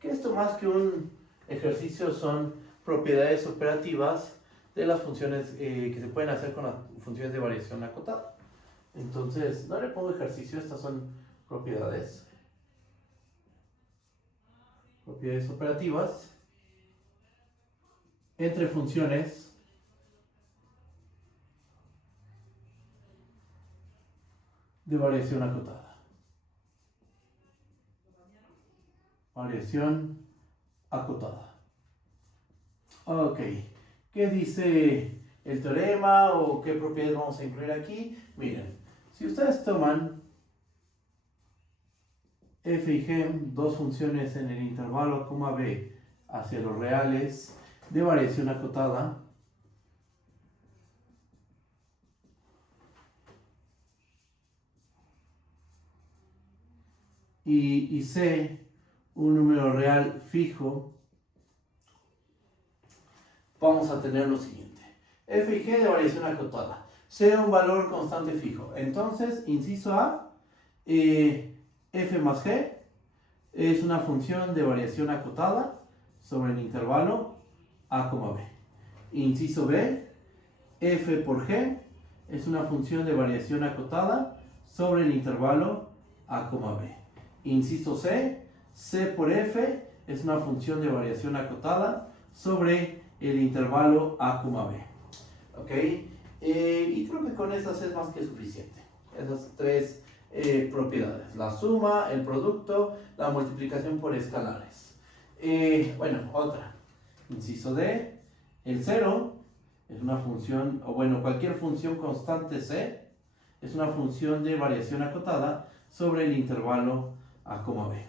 Que esto más que un ejercicio son propiedades operativas de las funciones que se pueden hacer con las funciones de variación acotada. Entonces, no le pongo ejercicio, estas son propiedades operativas entre funciones de variación acotada. Variación acotada. Ok, ¿qué dice el teorema o qué propiedades vamos a incluir aquí? Miren, si ustedes toman f y g, dos funciones en el intervalo b hacia los reales de variación acotada, y c, un número real fijo, vamos a tener lo siguiente: f y g de variación acotada, c un valor constante fijo. Entonces, inciso A, f más g es una función de variación acotada sobre el intervalo A, B. Inciso B, f por g es una función de variación acotada sobre el intervalo A, B. Inciso C, c por f es una función de variación acotada sobre el intervalo A, B. ¿Ok? Y creo que con esas es más que suficiente. Esas tres propiedades: la suma, el producto, la multiplicación por escalares. Bueno, otra. Inciso D, el 0 es una función, o bueno, cualquier función constante C es una función de variación acotada sobre el intervalo A, B.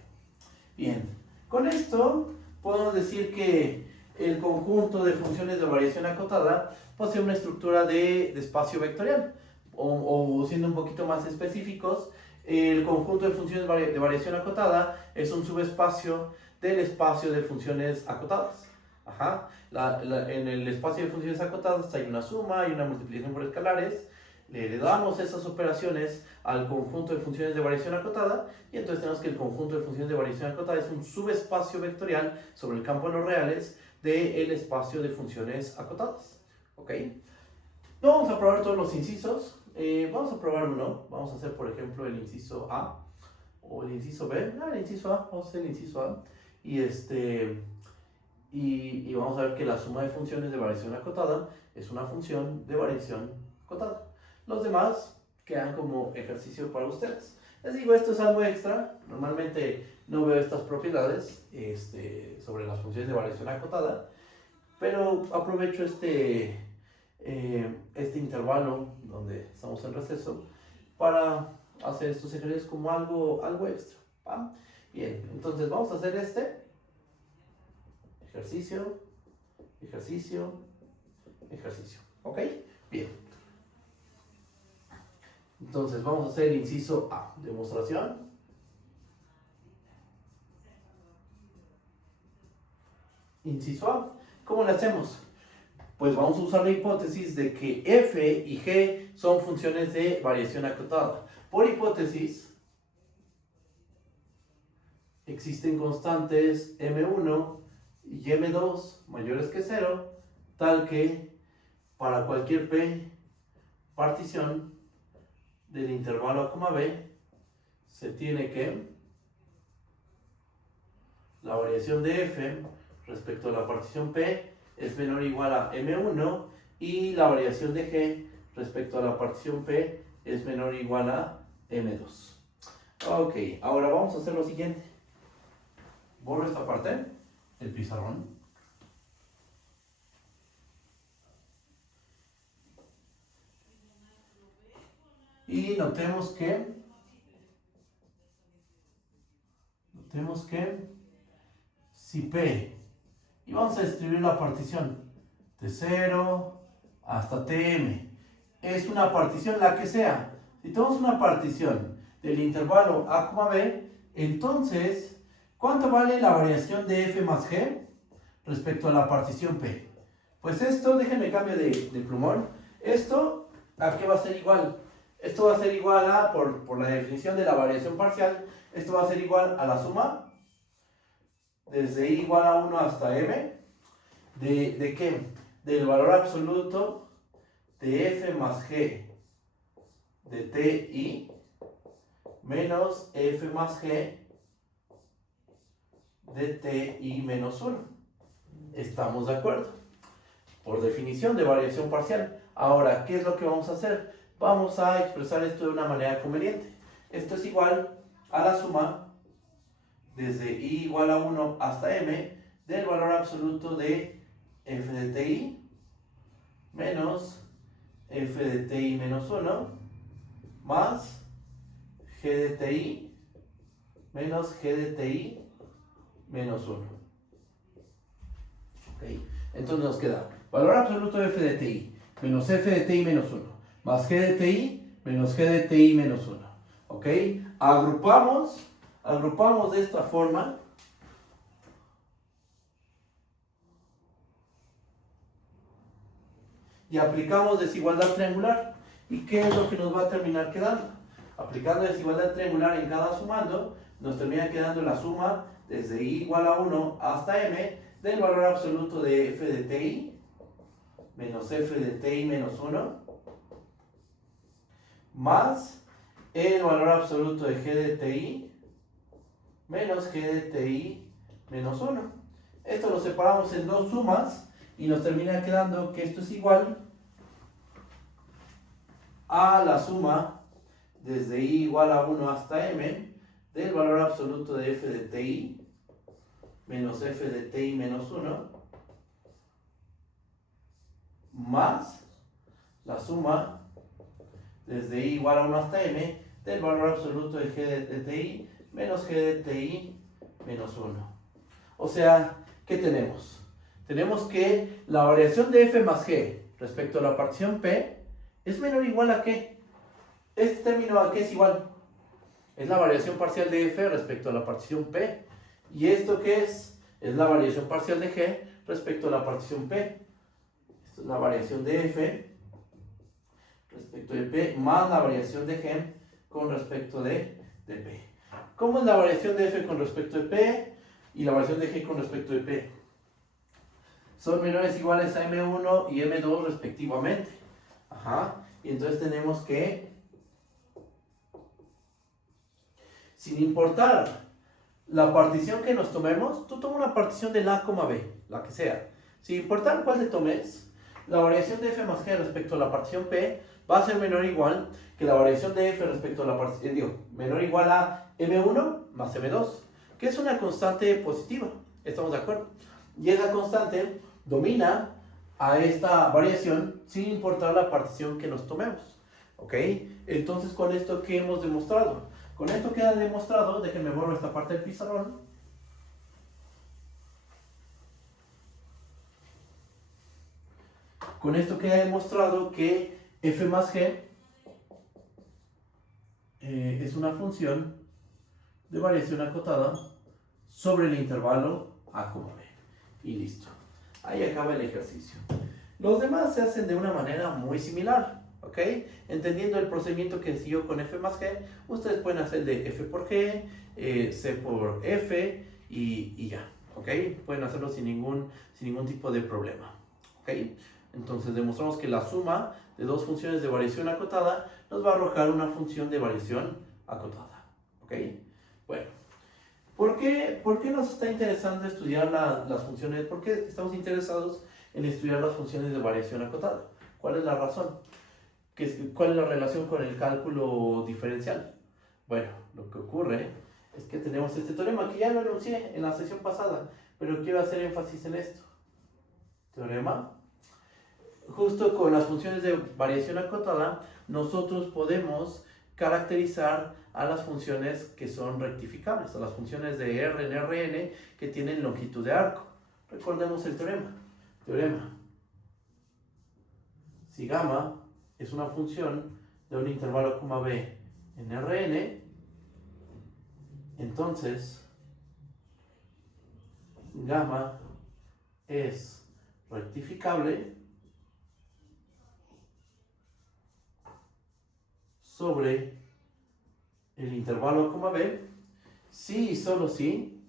Bien, con esto podemos decir que el conjunto de funciones de variación acotada posee una estructura de espacio vectorial. O siendo un poquito más específicos, el conjunto de funciones de variación acotada es un subespacio del espacio de funciones acotadas. Ajá. En el espacio de funciones acotadas hay una suma y una multiplicación por escalares. Le damos esas operaciones al conjunto de funciones de variación acotada y entonces tenemos que el conjunto de funciones de variación acotada es un subespacio vectorial sobre el campo de los reales del espacio de funciones acotadas. ¿Ok? No vamos a probar todos los incisos. Vamos a probar uno. Vamos a hacer, por ejemplo, el inciso A o el inciso B. El inciso A. Vamos a hacer el inciso A. Y vamos a ver que la suma de funciones de variación acotada es una función de variación acotada. Los demás quedan como ejercicio para ustedes. Les digo, esto es algo extra. Normalmente no veo estas propiedades sobre las funciones de variación acotada, pero aprovecho este intervalo donde estamos en receso para hacer estos ejercicios como algo extra. ¿Va? Bien, entonces vamos a hacer ejercicio, ejercicio, ejercicio. ¿Ok? Bien. Entonces vamos a hacer el inciso A, demostración. Inciso A, ¿cómo lo hacemos? Pues vamos a usar la hipótesis de que f y g son funciones de variación acotada. Por hipótesis, existen constantes m1 y m2 mayores que 0, tal que para cualquier p partición del intervalo a, b, se tiene que la variación de f respecto a la partición p es menor o igual a m1 y la variación de g respecto a la partición p es menor o igual a m2. Ok, ahora vamos a hacer lo siguiente. Borro esta parte, el pizarrón. Y notemos que si P, y vamos a escribir la partición de 0 hasta Tm, es una partición la que sea. Si tenemos una partición del intervalo a, b, entonces, ¿cuánto vale la variación de f más g respecto a la partición P? Pues esto, déjenme cambio de plumón. Esto, ¿a qué va a ser igual? Esto va a ser igual a, por la definición de la variación parcial, esto va a ser igual a la suma desde i igual a 1 hasta m ¿de qué? Del valor absoluto de f más g de ti menos f más g de ti menos 1. ¿Estamos de acuerdo? Por definición de variación parcial. Ahora, ¿qué es lo que vamos a hacer? Vamos a expresar esto de una manera conveniente. Esto es igual a la suma desde i igual a 1 hasta m del valor absoluto de f de ti menos f de ti menos 1 más g de ti menos g de ti menos 1. ¿Okay? Entonces nos queda valor absoluto de f de ti menos f de ti menos 1 más g de ti menos g de ti menos 1. ¿Ok? Agrupamos de esta forma. Y aplicamos desigualdad triangular. ¿Y qué es lo que nos va a terminar quedando? Aplicando desigualdad triangular en cada sumando, nos termina quedando la suma desde i igual a 1 hasta m del valor absoluto de f de ti menos f de ti menos 1 más el valor absoluto de g de ti menos g de ti menos 1. Esto lo separamos en dos sumas y nos termina quedando que esto es igual a la suma desde i igual a 1 hasta m del valor absoluto de f de ti menos f de ti menos 1 más la suma desde i igual a 1 hasta m del valor absoluto de g de ti menos g de ti menos 1. O sea, ¿qué tenemos? Tenemos que la variación de f más g respecto a la partición p es menor o igual a ¿qué? Este término ¿a qué es igual? Es la variación parcial de f respecto a la partición p. ¿Y esto qué es? Es la variación parcial de g respecto a la partición p. Esto es la variación de f respecto de p más la variación de g con respecto de p. ¿Cómo es la variación de f con respecto de p y la variación de g con respecto de p? Son menores o iguales a m1 y m2 respectivamente. Ajá. Y entonces tenemos que, sin importar la partición que nos tomemos, tú tomas una partición de la, b, la que sea. Sin importar cuál te tomes, la variación de f más g respecto a la partición p va a ser menor o igual que la variación de f respecto a la partición, menor o igual a m1 más m2, que es una constante positiva. ¿Estamos de acuerdo? Y esa constante domina a esta variación sin importar la partición que nos tomemos. ¿Ok? Entonces, con esto, ¿qué hemos demostrado? Con esto queda demostrado, déjenme borrar esta parte del pizarrón. Con esto queda demostrado que f más g es una función de variación acotada sobre el intervalo a, b. Y listo. Ahí acaba el ejercicio. Los demás se hacen de una manera muy similar, ¿ok? Entendiendo el procedimiento que siguió con f más g, ustedes pueden hacer de f por g, c por f y ya, ¿ok? Pueden hacerlo sin ningún tipo de problema, ¿ok? Entonces demostramos que la suma de dos funciones de variación acotada nos va a arrojar una función de variación acotada, ¿ok? Bueno, ¿por qué nos está interesando estudiar las funciones? ¿Por qué estamos interesados en estudiar las funciones de variación acotada? ¿Cuál es la razón? ¿Cuál es la relación con el cálculo diferencial? Bueno, lo que ocurre es que tenemos este teorema que ya lo enuncié en la sesión pasada, pero quiero hacer énfasis en esto. Teorema. Justo con las funciones de variación acotada, nosotros podemos caracterizar a las funciones que son rectificables, a las funciones de R en Rn que tienen longitud de arco. Recordemos el teorema. Si gamma es una función de un intervalo, b en Rn, entonces gamma es rectificable sobre el intervalo, b, si y solo si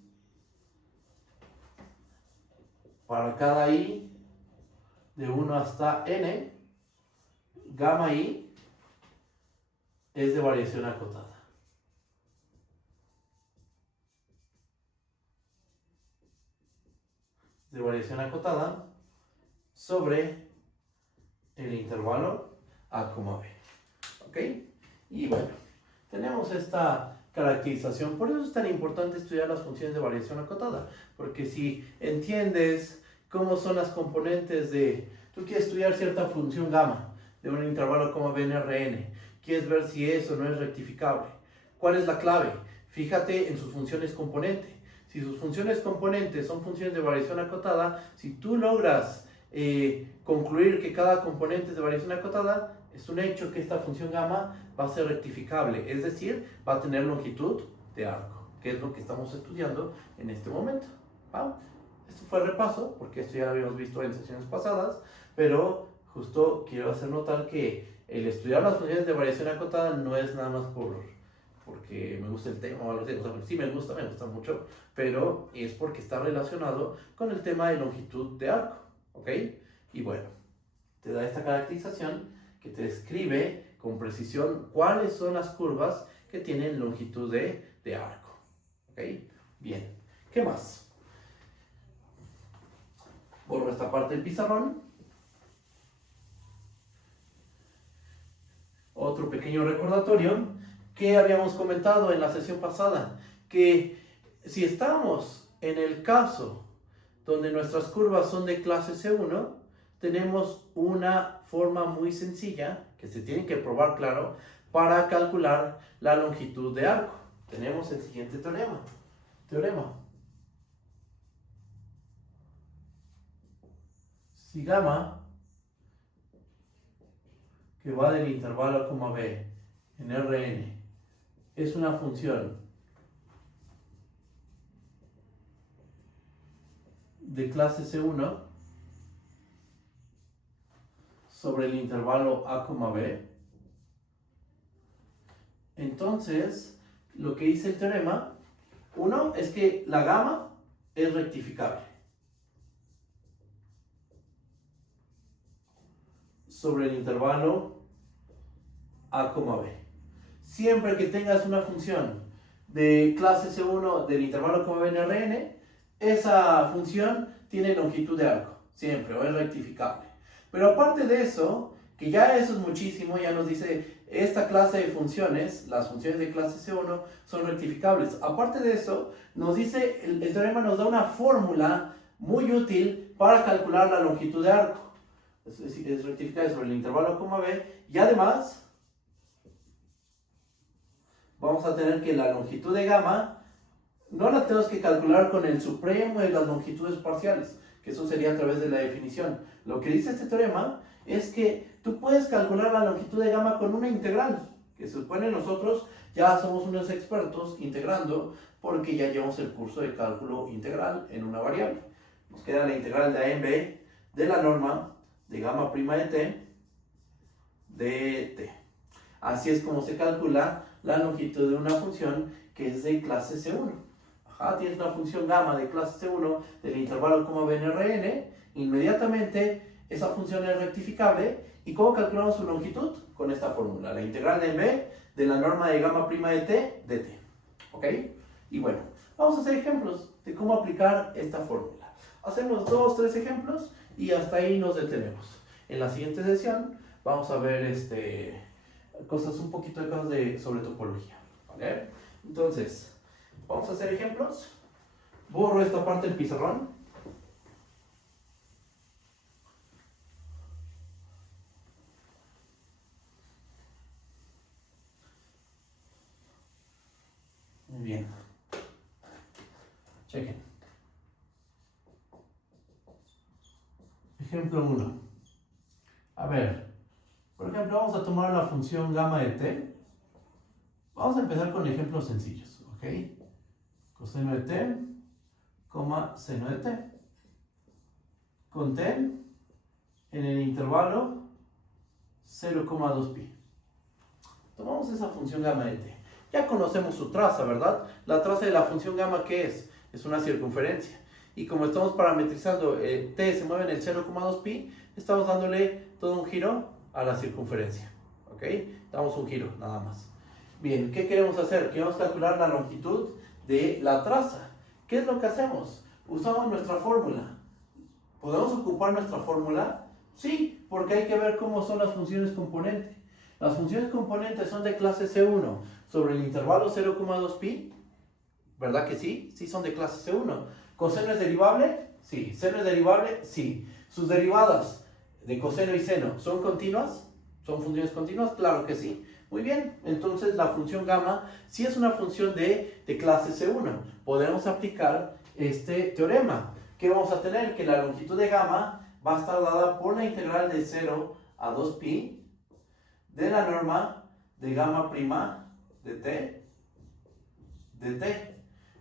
para cada i de 1 hasta n, gamma i es de variación acotada. De variación acotada sobre el intervalo a, b. ¿Ok? Y bueno, tenemos esta caracterización. Por eso es tan importante estudiar las funciones de variación acotada, porque si entiendes cómo son las componentes de... Tú quieres estudiar cierta función gamma de un intervalo, b en Rn, quieres ver si eso no es rectificable. ¿Cuál es la clave? Fíjate en sus funciones componente. Si sus funciones componentes son funciones de variación acotada, si tú logras concluir que cada componente es de variación acotada, es un hecho que esta función gamma va a ser rectificable, es decir, va a tener longitud de arco, que es lo que estamos estudiando en este momento. ¿Va? Esto fue el repaso, porque esto ya lo habíamos visto en sesiones pasadas, pero justo quiero hacer notar que el estudiar las funciones de variación acotada no es nada más porque me gusta el tema o algo así. O sea, sí me gusta mucho, pero es porque está relacionado con el tema de longitud de arco, ¿ok? Y bueno, te da esta caracterización que te describe con precisión cuáles son las curvas que tienen longitud de arco, ¿ok? Bien, ¿qué más? Borro esta parte del pizarrón. Otro pequeño recordatorio que habíamos comentado en la sesión pasada, que si estamos en el caso donde nuestras curvas son de clase C1, tenemos una forma muy sencilla, que se tiene que probar, claro, para calcular la longitud de arco. Tenemos el siguiente teorema. Si gamma, que va del intervalo, b en Rn, es una función de clase C1 sobre el intervalo a, b, entonces lo que dice el teorema, uno, es que la gamma es rectificable sobre el intervalo a, b. Siempre que tengas una función de clase C1 del intervalo, b en Rn, esa función tiene longitud de arco, siempre, o es rectificable. Pero aparte de eso, que ya eso es muchísimo, ya nos dice esta clase de funciones, las funciones de clase C1 son rectificables. Aparte de eso, nos dice, el teorema nos da una fórmula muy útil para calcular la longitud de arco. Es rectificable sobre el intervalo, b, y además vamos a tener que la longitud de gamma no la tenemos que calcular con el supremo de las longitudes parciales, que eso sería a través de la definición. Lo que dice este teorema es que tú puedes calcular la longitud de gamma con una integral. que se supone nosotros ya somos unos expertos integrando porque ya llevamos el curso de cálculo integral en una variable. Nos queda la integral de a en b de la norma de gamma prima de t de t. Así es como se calcula la longitud de una función que es de clase C1. Tienes una función gamma de clase C1 del intervalo como b en Rn, inmediatamente esa función es rectificable. ¿Y cómo calculamos su longitud? Con esta fórmula, la integral de b de la norma de gamma prima de t. ¿Ok? Y bueno, vamos a hacer ejemplos de cómo aplicar esta fórmula. Hacemos 2, 3 ejemplos y hasta ahí nos detenemos. En la siguiente sesión vamos a ver un poquito de cosas sobre topología. ¿Vale? Entonces, vamos a hacer ejemplos. Borro esta parte del pizarrón. Muy bien. Chequen. Ejemplo 1. A ver, por ejemplo, vamos a tomar la función gamma de t. Vamos a empezar con ejemplos sencillos, ¿ok? Coseno de t, seno de t. Con t en el intervalo 0,2 pi. Tomamos esa función gamma de t. Ya conocemos su traza, ¿verdad? La traza de la función gamma, ¿qué es? Es una circunferencia. Y como estamos parametrizando, t se mueve en el 0,2 pi, estamos dándole todo un giro a la circunferencia. ¿Ok? Damos un giro, nada más. Bien, ¿qué queremos hacer? Queremos calcular la longitud de la traza. ¿Qué es lo que hacemos? Usamos nuestra fórmula. ¿Podemos ocupar nuestra fórmula? Sí, porque hay que ver cómo son las funciones componente. Las funciones componentes son de clase C1 sobre el intervalo 0,2 pi. ¿Verdad que sí? Sí son de clase C1. ¿Coseno es derivable? Sí. ¿Seno es derivable? Sí. ¿Sus derivadas de coseno y seno son continuas? ¿Son funciones continuas? Claro que sí. Muy bien, entonces la función gamma sí es una función de clase C1. Podemos aplicar este teorema. ¿Qué vamos a tener? Que la longitud de gamma va a estar dada por la integral de 0 a 2 pi de la norma de gamma prima de t de t.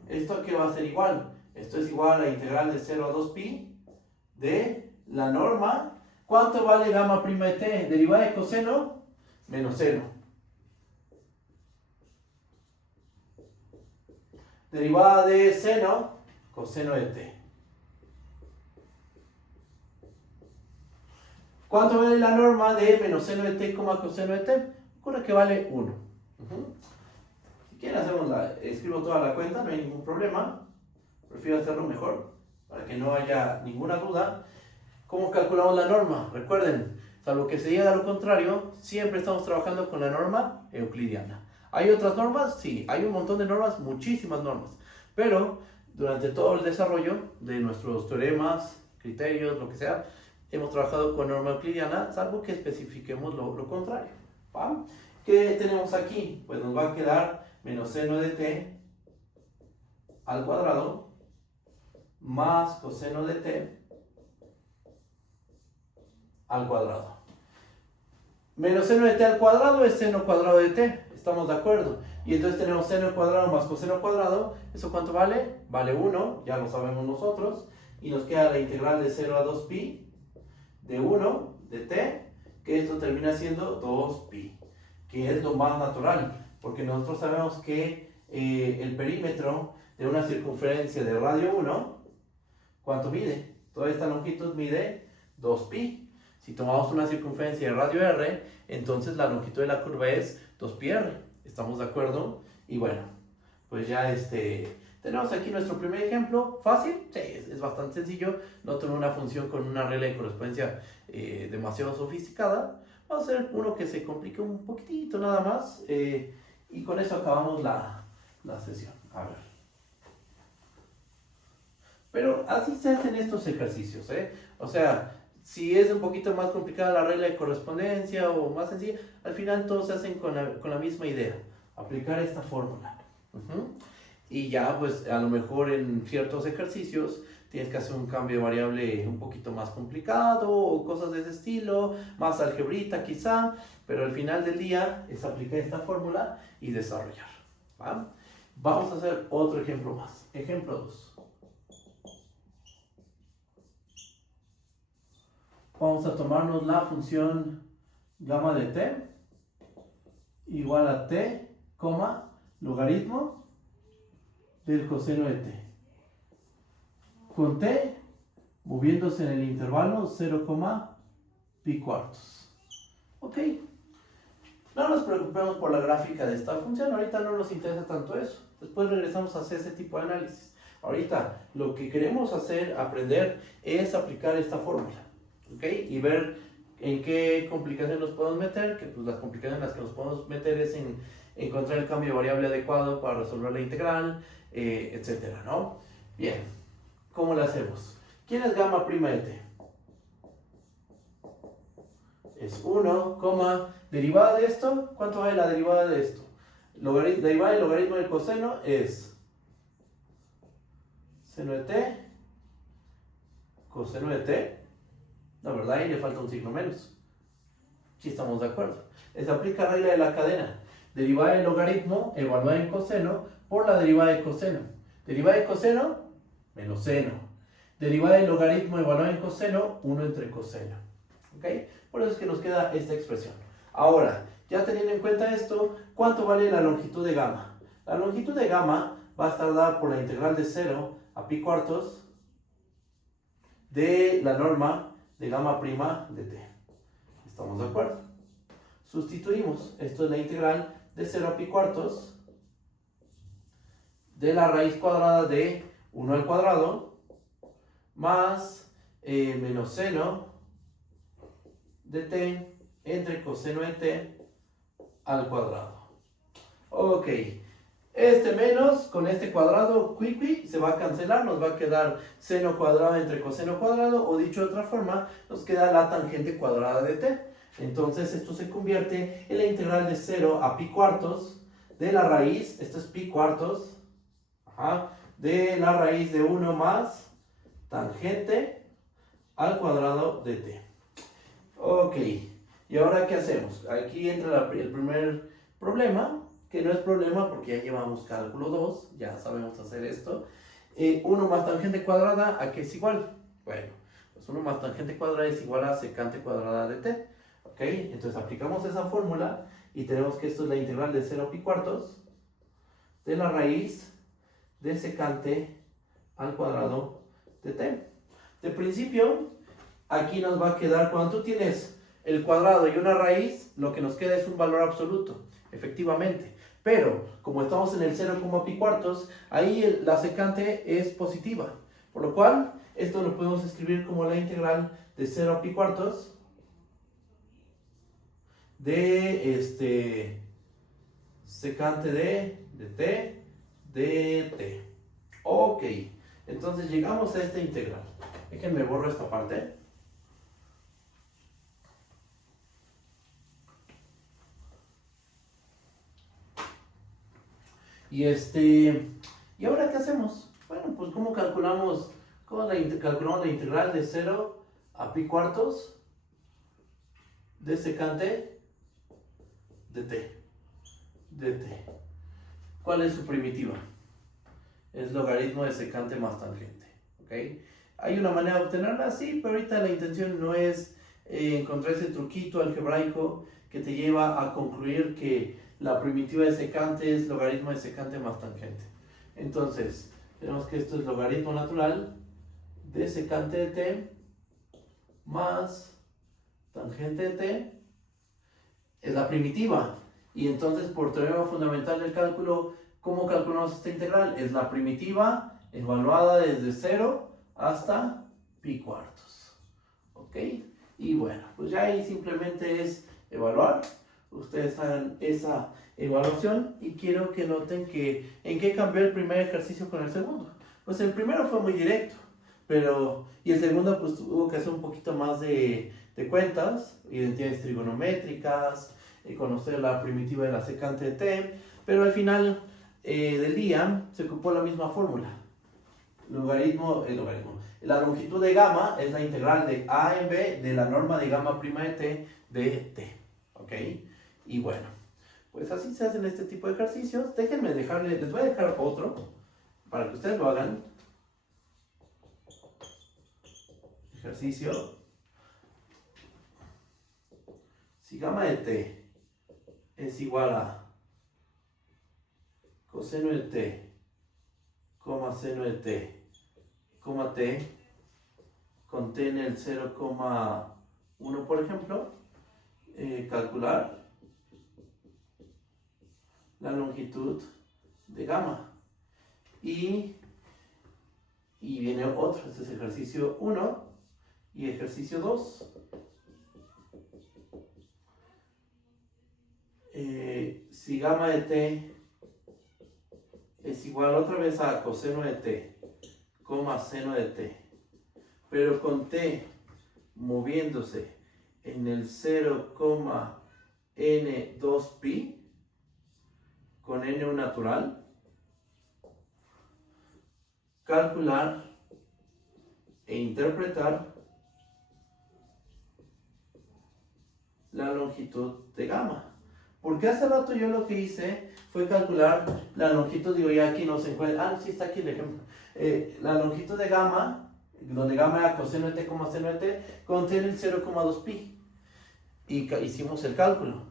¿Esto a qué va a ser igual? Esto es igual a la integral de 0 a 2 pi de la norma. ¿Cuánto vale gamma prima de t? Derivada de coseno menos 0. Derivada de seno, coseno de t. ¿Cuánto vale la norma de menos seno de t, coseno de t? Ocurre que vale 1. Si quieren escribo toda la cuenta, no hay ningún problema. Prefiero hacerlo mejor, para que no haya ninguna duda. ¿Cómo calculamos la norma? Recuerden, salvo que se diga lo contrario, siempre estamos trabajando con la norma euclidiana. ¿Hay otras normas? Sí, hay un montón de normas, muchísimas normas. Pero durante todo el desarrollo de nuestros teoremas, criterios, lo que sea, hemos trabajado con norma euclidiana, salvo que especifiquemos lo contrario. ¿Va? ¿Qué tenemos aquí? Pues nos va a quedar menos seno de t al cuadrado más coseno de t al cuadrado. Menos seno de t al cuadrado es seno cuadrado de t. ¿Estamos de acuerdo? Y entonces tenemos seno al cuadrado más coseno al cuadrado. ¿Eso cuánto vale? Vale 1, ya lo sabemos nosotros. Y nos queda la integral de 0 a 2 pi de 1 de t, que esto termina siendo 2 pi, que es lo más natural, porque nosotros sabemos que el perímetro de una circunferencia de radio 1, ¿cuánto mide? Toda esta longitud mide 2 pi. Si tomamos una circunferencia de radio r, entonces la longitud de la curva es 2 pi r. ¿Estamos de acuerdo? Y bueno, pues ya tenemos aquí nuestro primer ejemplo. ¿Fácil? Sí, es bastante sencillo. No tengo una función con una regla de correspondencia demasiado sofisticada. Vamos a hacer uno que se complique un poquitito nada más. Y con eso acabamos la sesión. A ver. Pero así se hacen estos ejercicios, O sea, si es un poquito más complicada la regla de correspondencia o más sencilla, al final todos se hacen con la misma idea. Aplicar esta fórmula. Y ya, pues, a lo mejor en ciertos ejercicios tienes que hacer un cambio de variable un poquito más complicado o cosas de ese estilo, más algebrita quizá, pero al final del día es aplicar esta fórmula y desarrollar. ¿Va? Vamos a hacer otro ejemplo más. Ejemplo 2. Vamos a tomarnos la función gamma de t igual a t, logaritmo del coseno de t. Con t moviéndose en el intervalo 0, pi cuartos. Ok. No nos preocupemos por la gráfica de esta función, ahorita no nos interesa tanto eso. Después regresamos a hacer ese tipo de análisis. Ahorita lo que queremos aprender, es aplicar esta fórmula. ¿Ok? Y ver en qué complicaciones nos podemos meter, que pues las complicaciones en las que nos podemos meter es en encontrar el cambio de variable adecuado para resolver la integral, etcétera, ¿no? Bien, ¿cómo lo hacemos? ¿Quién es gamma prima de t? Es 1, derivada de esto, ¿cuánto vale la derivada de esto? Derivada del logaritmo del coseno es seno de t, coseno de t. La verdad, ahí le falta un signo menos. Sí estamos de acuerdo. Se aplica la regla de la cadena. Derivada del logaritmo evaluada en coseno por la derivada de coseno. Derivada de coseno, menos seno. Derivada del logaritmo evaluada en coseno, 1 entre coseno. ¿Ok? Por eso es que nos queda esta expresión. Ahora, ya teniendo en cuenta esto, ¿cuánto vale la longitud de gamma? La longitud de gamma va a estar dada por la integral de 0 a pi cuartos de la norma de gamma prima de t. ¿Estamos de acuerdo? Sustituimos. Esto es la integral de 0 a pi cuartos de la raíz cuadrada de 1 al cuadrado más menos seno de t entre coseno de t al cuadrado. Ok. Este menos con este cuadrado, se va a cancelar, nos va a quedar seno cuadrado entre coseno cuadrado, o dicho de otra forma, nos queda la tangente cuadrada de t. Entonces esto se convierte en la integral de 0 a pi cuartos de la raíz, esto es pi cuartos, de la raíz de 1 más tangente al cuadrado de t. Ok, y ahora ¿qué hacemos? Aquí entra el primer problema, que no es problema porque ya llevamos cálculo 2, ya sabemos hacer esto. 1 más tangente cuadrada, ¿a qué es igual? Bueno, pues 1 más tangente cuadrada es igual a secante cuadrada de t. ¿Ok? Entonces aplicamos esa fórmula y tenemos que esto es la integral de 0 pi cuartos de la raíz de secante al cuadrado de t. De principio, aquí nos va a quedar, cuando tú tienes el cuadrado y una raíz, lo que nos queda es un valor absoluto, efectivamente. Pero, como estamos en el 0, pi cuartos, ahí la secante es positiva. Por lo cual, esto lo podemos escribir como la integral de 0 a pi cuartos de secante de t de t. Ok, entonces llegamos a esta integral. Déjenme borro esta parte. ¿Y ahora qué hacemos? Bueno, pues ¿cómo calculamos la integral de 0 a pi cuartos de secante de t? ¿Cuál es su primitiva? Es logaritmo de secante más tangente. ¿Ok? Hay una manera de obtenerla, sí, pero ahorita la intención no es encontrar ese truquito algebraico que te lleva a concluir que la primitiva de secante es logaritmo de secante más tangente. Entonces, tenemos que esto es logaritmo natural de secante de t más tangente de t. Es la primitiva. Y entonces, por teorema fundamental del cálculo, ¿cómo calculamos esta integral? Es la primitiva evaluada desde 0 hasta pi cuartos. ¿Ok? Y bueno, pues ya ahí simplemente es evaluar. Ustedes hagan esa evaluación y quiero que noten que en qué cambió el primer ejercicio con el segundo. Pues el primero fue muy directo, y el segundo pues tuvo que hacer un poquito más de cuentas, identidades trigonométricas, conocer la primitiva de la secante de t, pero al final del día se ocupó la misma fórmula. La longitud de gamma es la integral de a en b de la norma de gamma prima de t de t. ¿Ok? Y bueno, pues así se hacen este tipo de ejercicios. Déjenme dejarle, les voy a dejar otro para que ustedes lo hagan. Ejercicio. Si gamma de t es igual a coseno de t, seno de t, t, con t en el 0,1 por ejemplo, calcular la longitud de gamma. Y viene otro, este es ejercicio 1 y ejercicio 2. Si gamma de t es igual otra vez a coseno de t, seno de t, pero con t moviéndose en el 0,n2pi con n natural, calcular e interpretar la longitud de gamma. Porque hace rato yo lo que hice fue calcular la longitud, digo, ya aquí no se encuentra, sí está aquí el ejemplo, la longitud de gamma, donde gamma era coseno de t, seno de t, con t en el 0,2pi, y hicimos el cálculo.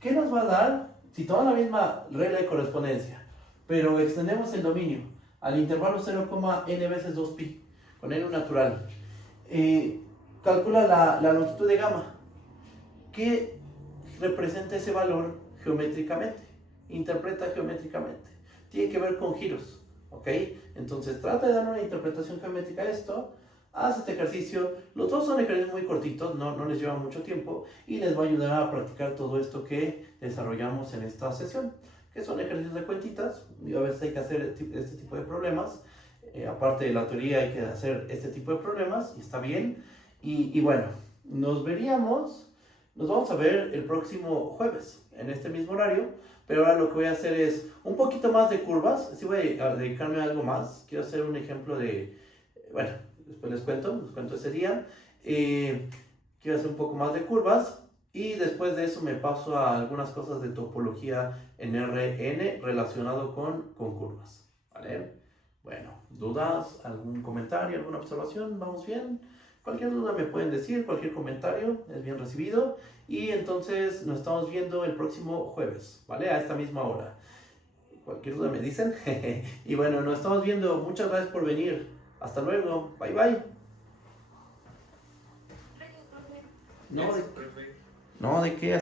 ¿Qué nos va a dar si tomamos la misma regla de correspondencia, pero extendemos el dominio al intervalo 0,n veces 2pi, con n natural? Calcula la longitud de gamma. ¿Qué representa ese valor geométricamente? Interpreta geométricamente. Tiene que ver con giros, ¿ok? Entonces trata de dar una interpretación geométrica a esto. Haz este ejercicio. Los dos son ejercicios muy cortitos, no les lleva mucho tiempo y les va a ayudar a practicar todo esto que desarrollamos en esta sesión, que son ejercicios de cuentitas. Y a veces hay que hacer este tipo de problemas. Aparte de la teoría hay que hacer este tipo de problemas y está bien. Y bueno, nos vamos a ver el próximo jueves en este mismo horario, pero ahora lo que voy a hacer es un poquito más de curvas. Sí voy a dedicarme a algo más. Quiero hacer un ejemplo de, bueno, después les cuento ese día. Quiero hacer un poco más de curvas y después de eso me paso a algunas cosas de topología en RN relacionado con curvas, ¿vale? Bueno, ¿dudas? ¿Algún comentario? ¿Alguna observación? ¿Vamos bien? Cualquier duda me pueden decir, cualquier comentario es bien recibido. Y entonces nos estamos viendo el próximo jueves, ¿vale? A esta misma hora. Cualquier duda me dicen. Y bueno, nos estamos viendo. Muchas gracias por venir. Hasta luego. Bye, bye. No, ¿de qué?